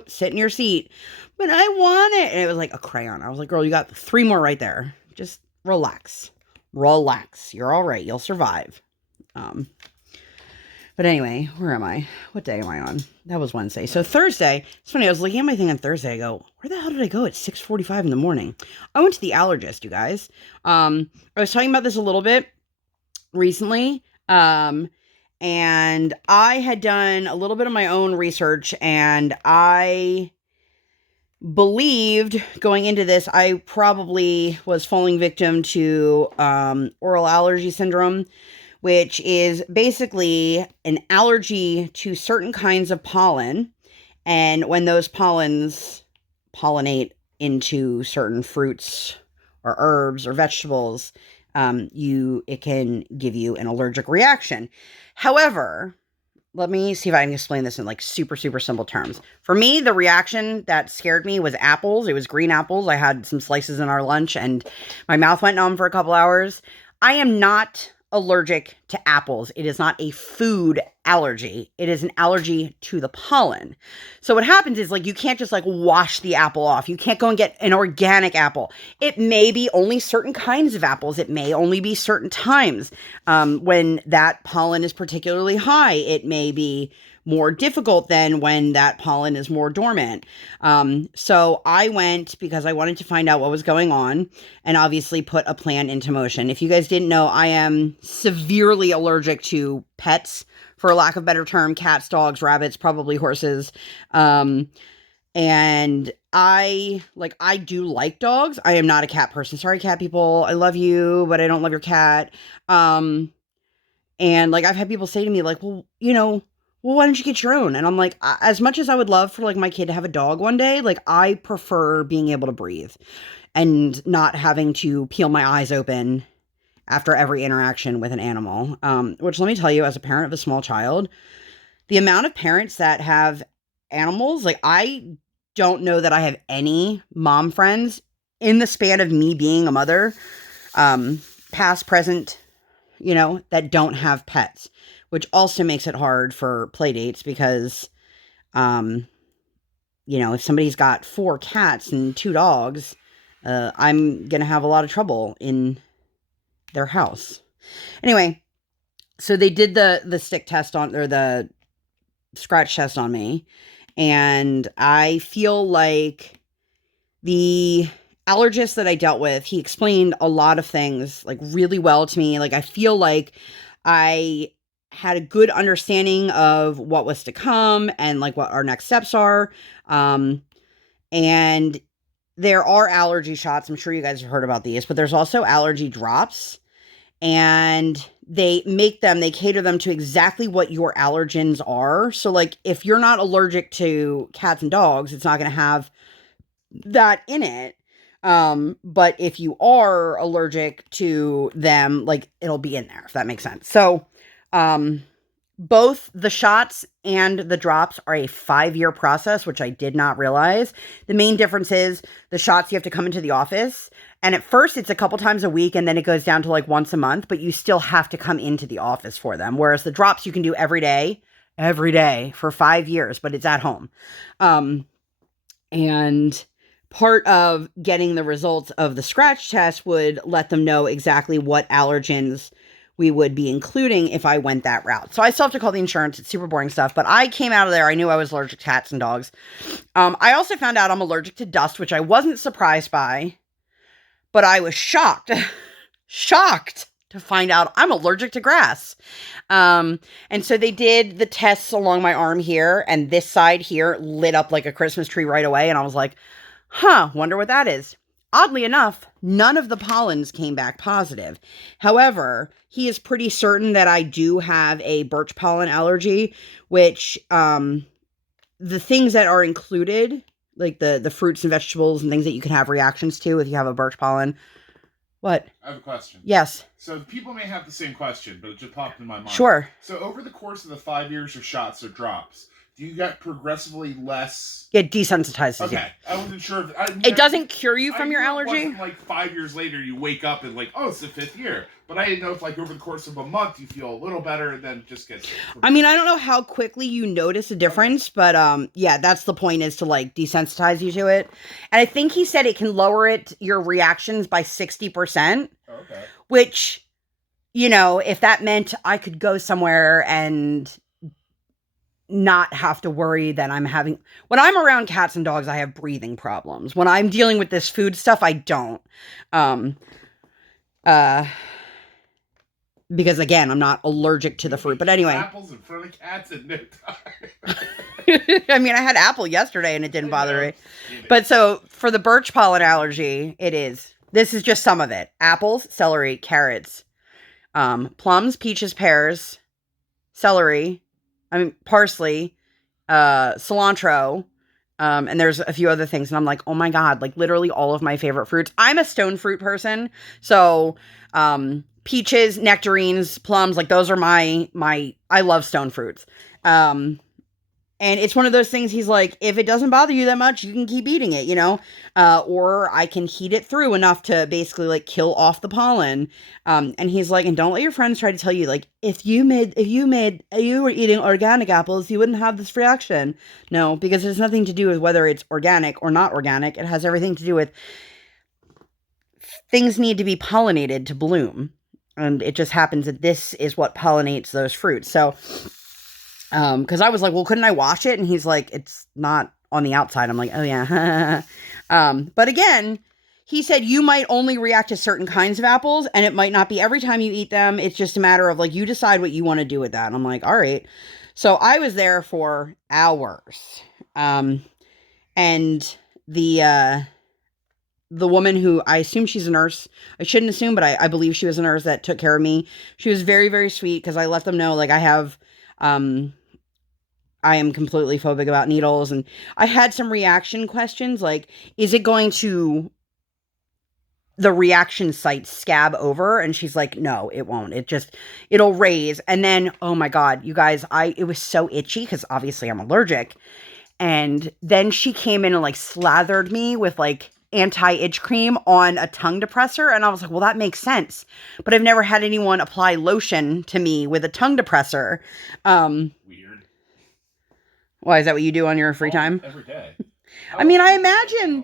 Sit in your seat. But I want it. And it was like a crayon. I was like, girl, you got 3 more right there. Just relax. You're all right. You'll survive. But anyway, where am I? What day am I on? That was Wednesday. So Thursday, it's funny, I was looking at my thing on Thursday. I go, where the hell did I go at 6:45 in the morning? I went to the allergist, you guys. I was talking about this a little bit recently. And I had done a little bit of my own research and I believed going into this, I probably was falling victim to oral allergy syndrome, which is basically an allergy to certain kinds of pollen. And when those pollens pollinate into certain fruits or herbs or vegetables, it can give you an allergic reaction. However, let me see if I can explain this in like super, super simple terms. For me, the reaction that scared me was apples. It was green apples. I had some slices in our lunch and my mouth went numb for a couple hours. I am not allergic to apples. It is not a food allergy. It is an allergy to the pollen. So what happens is like you can't just like wash the apple off. You can't go and get an organic apple. It may be only certain kinds of apples. It may only be certain times when that pollen is particularly high. It may be more difficult than when that pollen is more dormant. So I went because I wanted to find out what was going on and obviously put a plan into motion. If you guys didn't know, I am severely allergic to pets, for lack of a better term, cats, dogs, rabbits, probably horses. And I do like dogs. I am not a cat person. Sorry, cat people. I love you, but I don't love your cat. And like I've had people say to me like, well, why don't you get your own? And I'm like, as much as I would love for like my kid to have a dog one day, like I prefer being able to breathe and not having to peel my eyes open after every interaction with an animal. Which let me tell you, as a parent of a small child, the amount of parents that have animals, like I don't know that I have any mom friends in the span of me being a mother, past, present, that don't have pets, which also makes it hard for play dates because, if somebody's got 4 cats and 2 dogs, I'm going to have a lot of trouble in their house. Anyway, so they did the stick test or the scratch test on me, and I feel like the allergist that I dealt with, he explained a lot of things like really well to me. Like I feel like I had a good understanding of what was to come and like what our next steps are. And there are allergy shots. I'm sure you guys have heard about these, but there's also allergy drops, and they cater them to exactly what your allergens are. So like if you're not allergic to cats and dogs, it's not going to have that in it. But if you are allergic to them, like it'll be in there, if that makes sense. So, both the shots and the drops are a 5-year process, which I did not realize. The main difference is the shots, you have to come into the office. And at first it's a couple times a week and then it goes down to like once a month, but you still have to come into the office for them. Whereas the drops you can do every day for 5 years, but it's at home. And part of getting the results of the scratch test would let them know exactly what allergens we would be including if I went that route. So I still have to call the insurance. It's super boring stuff, but I came out of there. I knew I was allergic to cats and dogs. I also found out I'm allergic to dust, which I wasn't surprised by, but I was shocked to find out I'm allergic to grass. And so they did the tests along my arm here, and this side here lit up like a Christmas tree right away. And I was like, wonder what that is. Oddly enough, none of the pollens came back positive. However, he is pretty certain that I do have a birch pollen allergy, which, the things that are included, like the fruits and vegetables and things that you can have reactions to if you have a birch pollen. What? I have a question. Yes. So people may have the same question, but it just popped in my mind. Sure. So over the course of the 5 years of shots or drops, do you get progressively less? It desensitizes you. Okay, I wasn't sure. It doesn't cure you from your allergy. It wasn't like 5 years later you wake up and like, oh, it's the 5th year. But I didn't know if like over the course of a month you feel a little better and then just gets. I mean, I don't know how quickly you notice a difference, but yeah, that's the point, is to like desensitize you to it. And I think he said it can lower your reactions by 60%. Okay. Which, if that meant I could go somewhere and not have to worry that when I'm around cats and dogs, I have breathing problems. When I'm dealing with this food stuff, I don't. Because again, I'm not allergic to the fruit. But anyway. Apples in front of cats at no time. I mean, I had apple yesterday and it didn't bother me. But so for the birch pollen allergy, this is just some of it. Apples, celery, carrots, plums, peaches, pears, celery, parsley, cilantro, and there's a few other things, and I'm like, oh my god, like literally all of my favorite fruits. I'm a stone fruit person, so peaches, nectarines, plums, like those are my I love stone fruits. And it's one of those things he's like, if it doesn't bother you that much, you can keep eating it, you know? Or I can heat it through enough to basically like kill off the pollen. And he's like, and don't let your friends try to tell you, like, you were eating organic apples, you wouldn't have this reaction. No, because it has nothing to do with whether it's organic or not organic. It has everything to do with things need to be pollinated to bloom. And it just happens that this is what pollinates those fruits. So, because I was like, well, couldn't I wash it? And he's like, it's not on the outside. I'm like, oh yeah. But again, he said you might only react to certain kinds of apples, and it might not be every time you eat them. It's just a matter of like, you decide what you want to do with that. And I'm like, all right. So I was there for hours. And the woman who I assume she's a nurse, I shouldn't assume, but I believe she was a nurse that took care of me. She was very, very sweet because I let them know, like, I am completely phobic about needles, and I had some reaction questions like, is it going to the reaction site scab over? And she's like, no, it won't. It'll raise. And then, oh my God, you guys, it was so itchy because obviously I'm allergic. And then she came in and like slathered me with like anti-itch cream on a tongue depressor. And I was like, well, that makes sense. But I've never had anyone apply lotion to me with a tongue depressor. Weird. Why, is that what you do on your free time? Every day. I mean, I imagine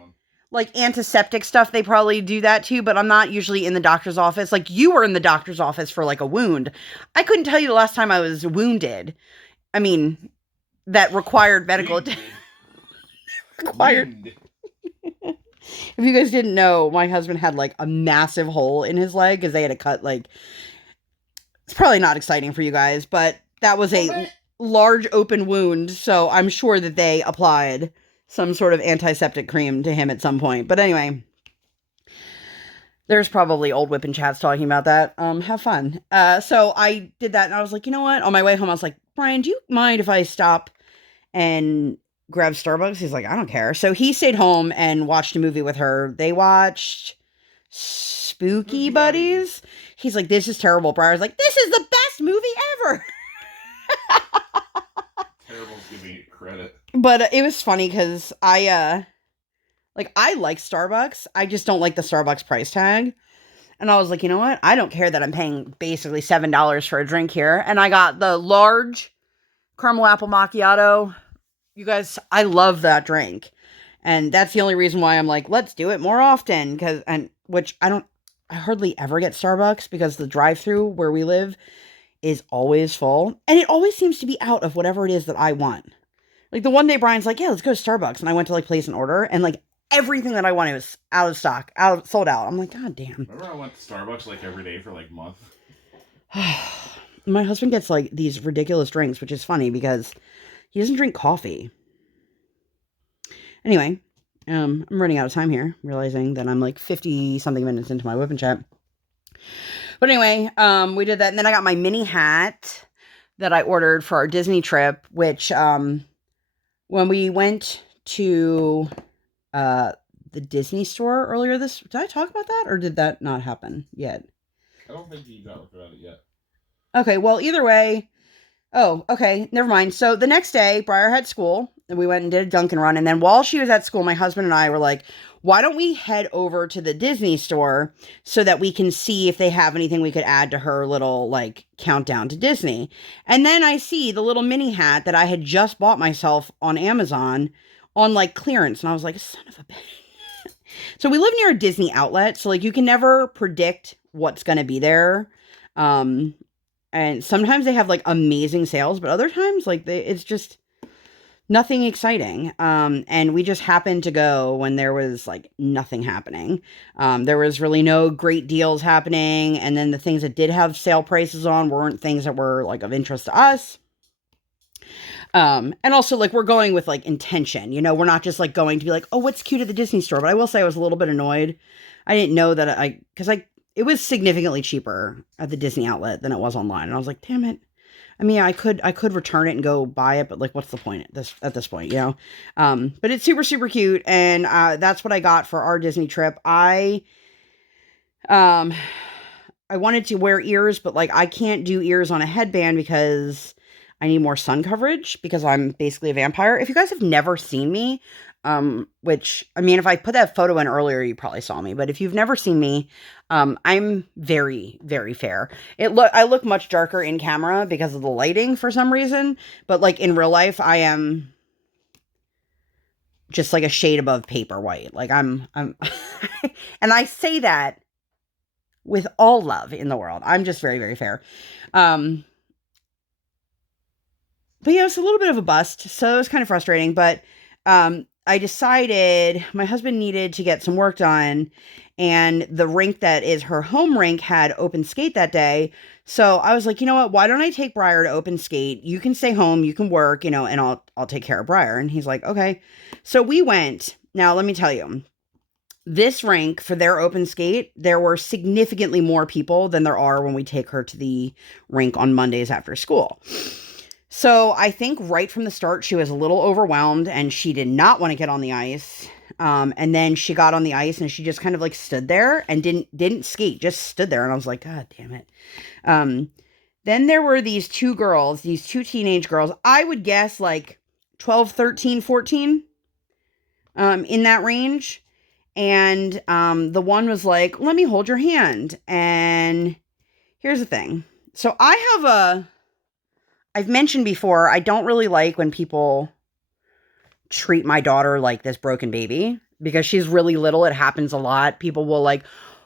like antiseptic stuff, they probably do that too, but I'm not usually in the doctor's office. Like you were in the doctor's office for like a wound. I couldn't tell you the last time I was wounded. I mean, that required medical attention. Required. If you guys didn't know, my husband had like a massive hole in his leg because they had to cut like, it's probably not exciting for you guys, but that was a large open wound. So I'm sure that they applied some sort of antiseptic cream to him at some point. But anyway, there's probably old WIP chats talking about that. Have fun. So I did that and I was like, you know what? On my way home, I was like, Brian, do you mind if I stop and grab Starbucks? He's like, I don't care. So he stayed home and watched a movie with her. They watched Spooky Buddies. He's like, this is terrible. Brian's like, this is the best movie ever. Terrible's giving it credit. But it was funny because I like Starbucks. I just don't like the Starbucks price tag. And I was like, you know what? I don't care that I'm paying basically $7 for a drink here. And I got the large caramel apple macchiato. You guys, I love that drink. And that's the only reason why I'm like, let's do it more often. I hardly ever get Starbucks because the drive-thru where we live is always full. And it always seems to be out of whatever it is that I want. Like the one day Brian's like, yeah, let's go to Starbucks. And I went to like place an order and like everything that I wanted was out of stock, sold out. I'm like, God damn. Remember I went to Starbucks like every day for like a month? My husband gets like these ridiculous drinks, which is funny because he doesn't drink coffee. Anyway, I'm running out of time here, realizing that I'm like 50 something minutes into my WIP chat. But anyway, we did that. And then I got my mini hat that I ordered for our Disney trip, which, when we went to, the Disney store earlier did I talk about that or did that not happen yet? I don't think you talked about it yet. Okay, well, either way. Oh, okay, never mind. So the next day, Briar had school, and we went and did a Dunkin' run. And then while she was at school, my husband and I were like, why don't we head over to the Disney store so that we can see if they have anything we could add to her little, like, countdown to Disney. And then I see the little mini hat that I had just bought myself on Amazon on, like, clearance. And I was like, son of a bitch. So we live near a Disney outlet, so, like, you can never predict what's going to be there. And sometimes they have, like, amazing sales, but other times, like, it's just nothing exciting. And we just happened to go when there was, like, nothing happening. There was really no great deals happening, and then the things that did have sale prices on weren't things that were, like, of interest to us. And also, like, we're going with, like, intention, you know, we're not just, like, going to be like, oh, what's cute at the Disney store? But I will say I was a little bit annoyed. I didn't know that it was significantly cheaper at the Disney outlet than it was online. And I was like, damn it. I mean, I could return it and go buy it, but like, what's the point at this point, you know? But it's super super cute, and that's what I got for our Disney trip. Um I wanted to wear ears, but like I can't do ears on a headband because I need more sun coverage because I'm basically a vampire. If you guys have never seen me, which I mean, if I put that photo in earlier, you probably saw me. But if you've never seen me, I'm very, very fair. I look much darker in camera because of the lighting for some reason, but like in real life, I am just like a shade above paper white. Like I'm, and I say that with all love in the world. I'm just very, very fair. Um, but yeah, it's a little bit of a bust, so it was kind of frustrating. But I decided my husband needed to get some work done, and the rink that is her home rink had open skate that day. So I was like, you know what? Why don't I take Briar to open skate? You can stay home, you can work, you know, and I'll take care of Briar. And he's like, okay. So we went. Now let me tell you, this rink for their open skate, there were significantly more people than there are when we take her to the rink on Mondays after school. So I think right from the start, she was a little overwhelmed and she did not want to get on the ice. And then she got on the ice and she just kind of like stood there and didn't skate, just stood there. And I was like, God damn it. Um, then there were these two girls, these two teenage girls, I would guess like 12, 13, 14, in that range. And the one was like, let me hold your hand. And here's the thing. So I've mentioned before, I don't really like when people treat my daughter like this broken baby because she's really little. It happens a lot. People will like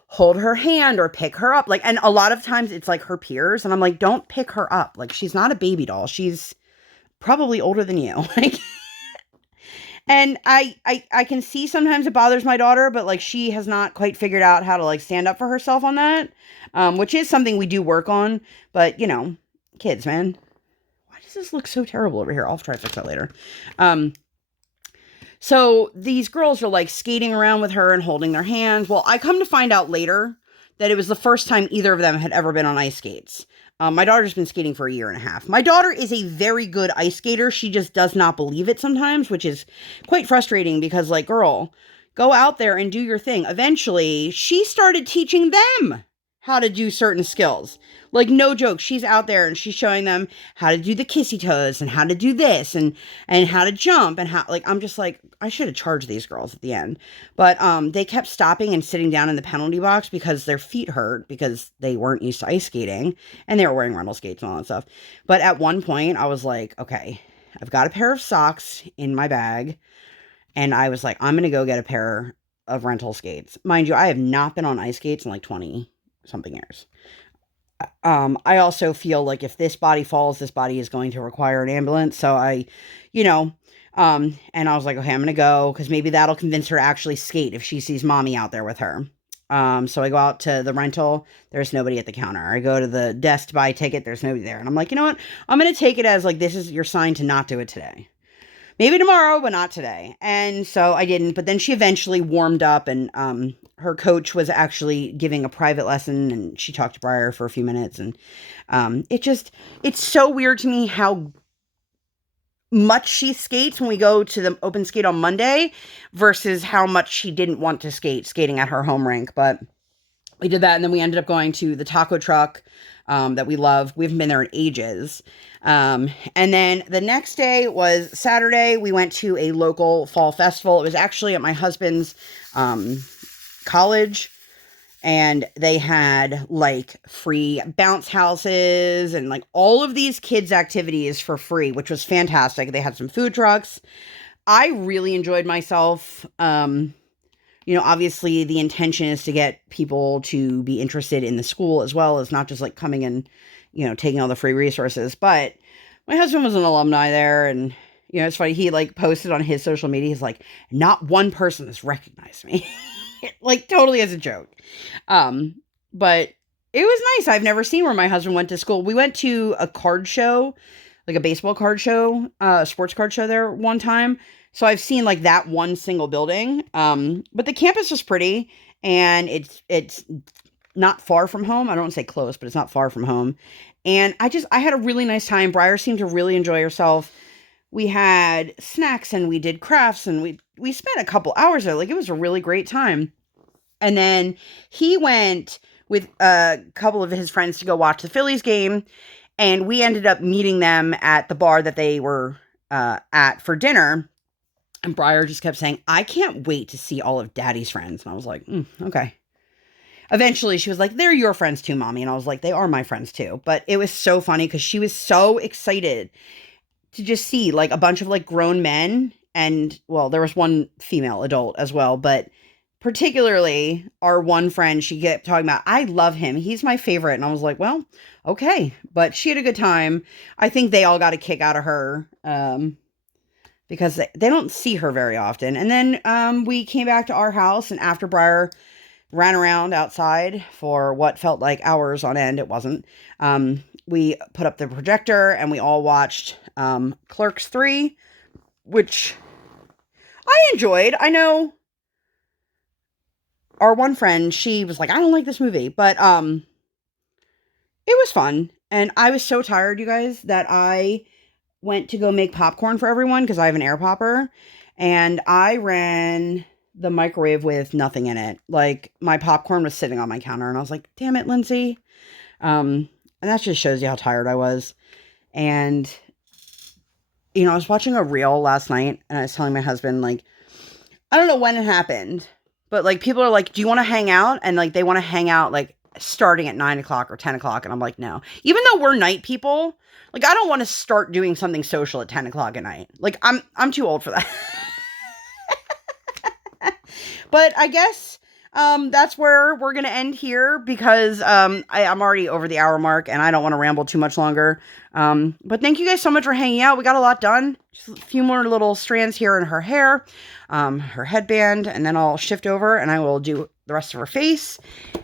hold her hand or pick her up. Like, and a lot of times it's like her peers. And I'm like, don't pick her up. Like, she's not a baby doll. She's probably older than you. Like, and I can see sometimes it bothers my daughter, but like she has not quite figured out how to like stand up for herself on that, which is something we do work on. But you know, kids, man, why does this look so terrible over here? I'll try to fix that later. Um, so these girls are like skating around with her and holding their hands. Well, I come to find out later that it was the first time either of them had ever been on ice skates. My daughter's been skating for a year and a half. My daughter is a very good ice skater. She just does not believe it sometimes, which is quite frustrating because, like, girl, go out there and do your thing. Eventually, she started teaching them how to do certain skills. Like, no joke, she's out there and she's showing them how to do the kissy toes and how to do this and how to jump and how, like, I'm just like, I should have charged these girls at the end. But they kept stopping and sitting down in the penalty box because their feet hurt because they weren't used to ice skating and they were wearing rental skates and all that stuff. But at one point I was like, okay, I've got a pair of socks in my bag and I was like, I'm going to go get a pair of rental skates. Mind you, I have not been on ice skates in like 20 something years. I also feel like if this body falls, this body is going to require an ambulance. So you know, and I was like, okay, I'm going to go because maybe that'll convince her to actually skate if she sees mommy out there with her. So I go out to the rental. There's nobody at the counter. I go to the desk to buy a ticket. There's nobody there. And I'm like, you know what? I'm going to take it as like, this is your sign to not do it today. Maybe tomorrow, but not today. And so I didn't. But then she eventually warmed up and her coach was actually giving a private lesson and she talked to Briar for a few minutes. And it's so weird to me how much she skates when we go to the open skate on Monday versus how much she didn't want to skating at her home rink. But we did that, and then we ended up going to the taco truck that we love. We haven't been there in ages. And then the next day was Saturday. We went to a local fall festival. It was actually at my husband's college, and they had like free bounce houses and like all of these kids' activities for free, which was fantastic. They had some food trucks. I really enjoyed myself. You know, obviously the intention is to get people to be interested in the school as well as not just like coming and, you know, taking all the free resources. But my husband was an alumni there, and, you know, it's funny. He like posted on his social media. He's like, not one person has recognized me. Like totally as a joke. But it was nice. I've never seen where my husband went to school. We went to a card show, like a baseball card show, sports card show there one time. So I've seen like that one single building. But the campus was pretty, and it's not far from home. I don't want to say close, but it's not far from home. And I had a really nice time. Briar seemed to really enjoy herself. We had snacks and we did crafts and we spent a couple hours there. Like, it was a really great time. And then he went with a couple of his friends to go watch the Phillies game. And we ended up meeting them at the bar that they were at for dinner. And Briar just kept saying, I can't wait to see all of Daddy's friends. And I was like, okay. Eventually, she was like, they're your friends too, Mommy. And I was like, they are my friends too. But it was so funny because she was so excited to just see like a bunch of like grown men. And well, there was one female adult as well. But particularly our one friend, she kept talking about, I love him. He's my favorite. And I was like, well, okay. But she had a good time. I think they all got a kick out of her. Because they don't see her very often. And then we came back to our house, and after Briar ran around outside for what felt like hours on end, it wasn't, we put up the projector and we all watched Clerks 3, which I enjoyed. I know our one friend, she was like, I don't like this movie, but it was fun. And I was so tired, you guys, that I went to go make popcorn for everyone because I have an air popper, and I ran the microwave with nothing in it. Like, my popcorn was sitting on my counter, and I was like, damn it, Lindsay. And that just shows you how tired I was. And, you know, I was watching a reel last night, and I was telling my husband, like, I don't know when it happened, but like, people are like, do you want to hang out? And like, they want to hang out like starting at 9 o'clock or 10 o'clock. And I'm like, no, even though we're night people, like, I don't want to start doing something social at 10 o'clock at night. Like, I'm too old for that. But I guess that's where we're going to end here because I'm already over the hour mark and I don't want to ramble too much longer. But thank you guys so much for hanging out. We got a lot done. Just a few more little strands here in her hair, her headband, and then I'll shift over and I will do the rest of her face.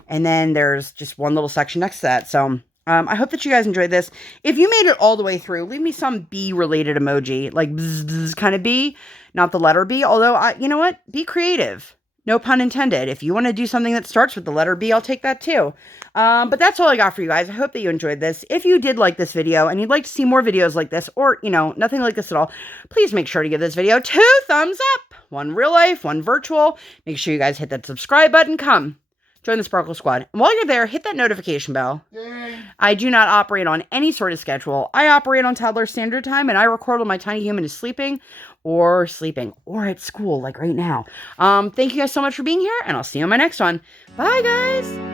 And then there's just one little section next to that. So I hope that you guys enjoyed this. If you made it all the way through, leave me some bee-related emoji, like bzz, bzz kind of bee, not the letter B. Although, you know what? Be creative. No pun intended. If you want to do something that starts with the letter B, I'll take that too. But that's all I got for you guys. I hope that you enjoyed this. If you did like this video and you'd like to see more videos like this, or, you know, nothing like this at all, please make sure to give this video 2 thumbs up. One real life, one virtual. Make sure you guys hit that subscribe button. Come. Join the Sparkle Squad. And while you're there, hit that notification bell. Yay. I do not operate on any sort of schedule. I operate on toddler standard time, and I record when my tiny human is sleeping or at school, like right now. Thank you guys so much for being here, and I'll see you on my next one. Bye, guys.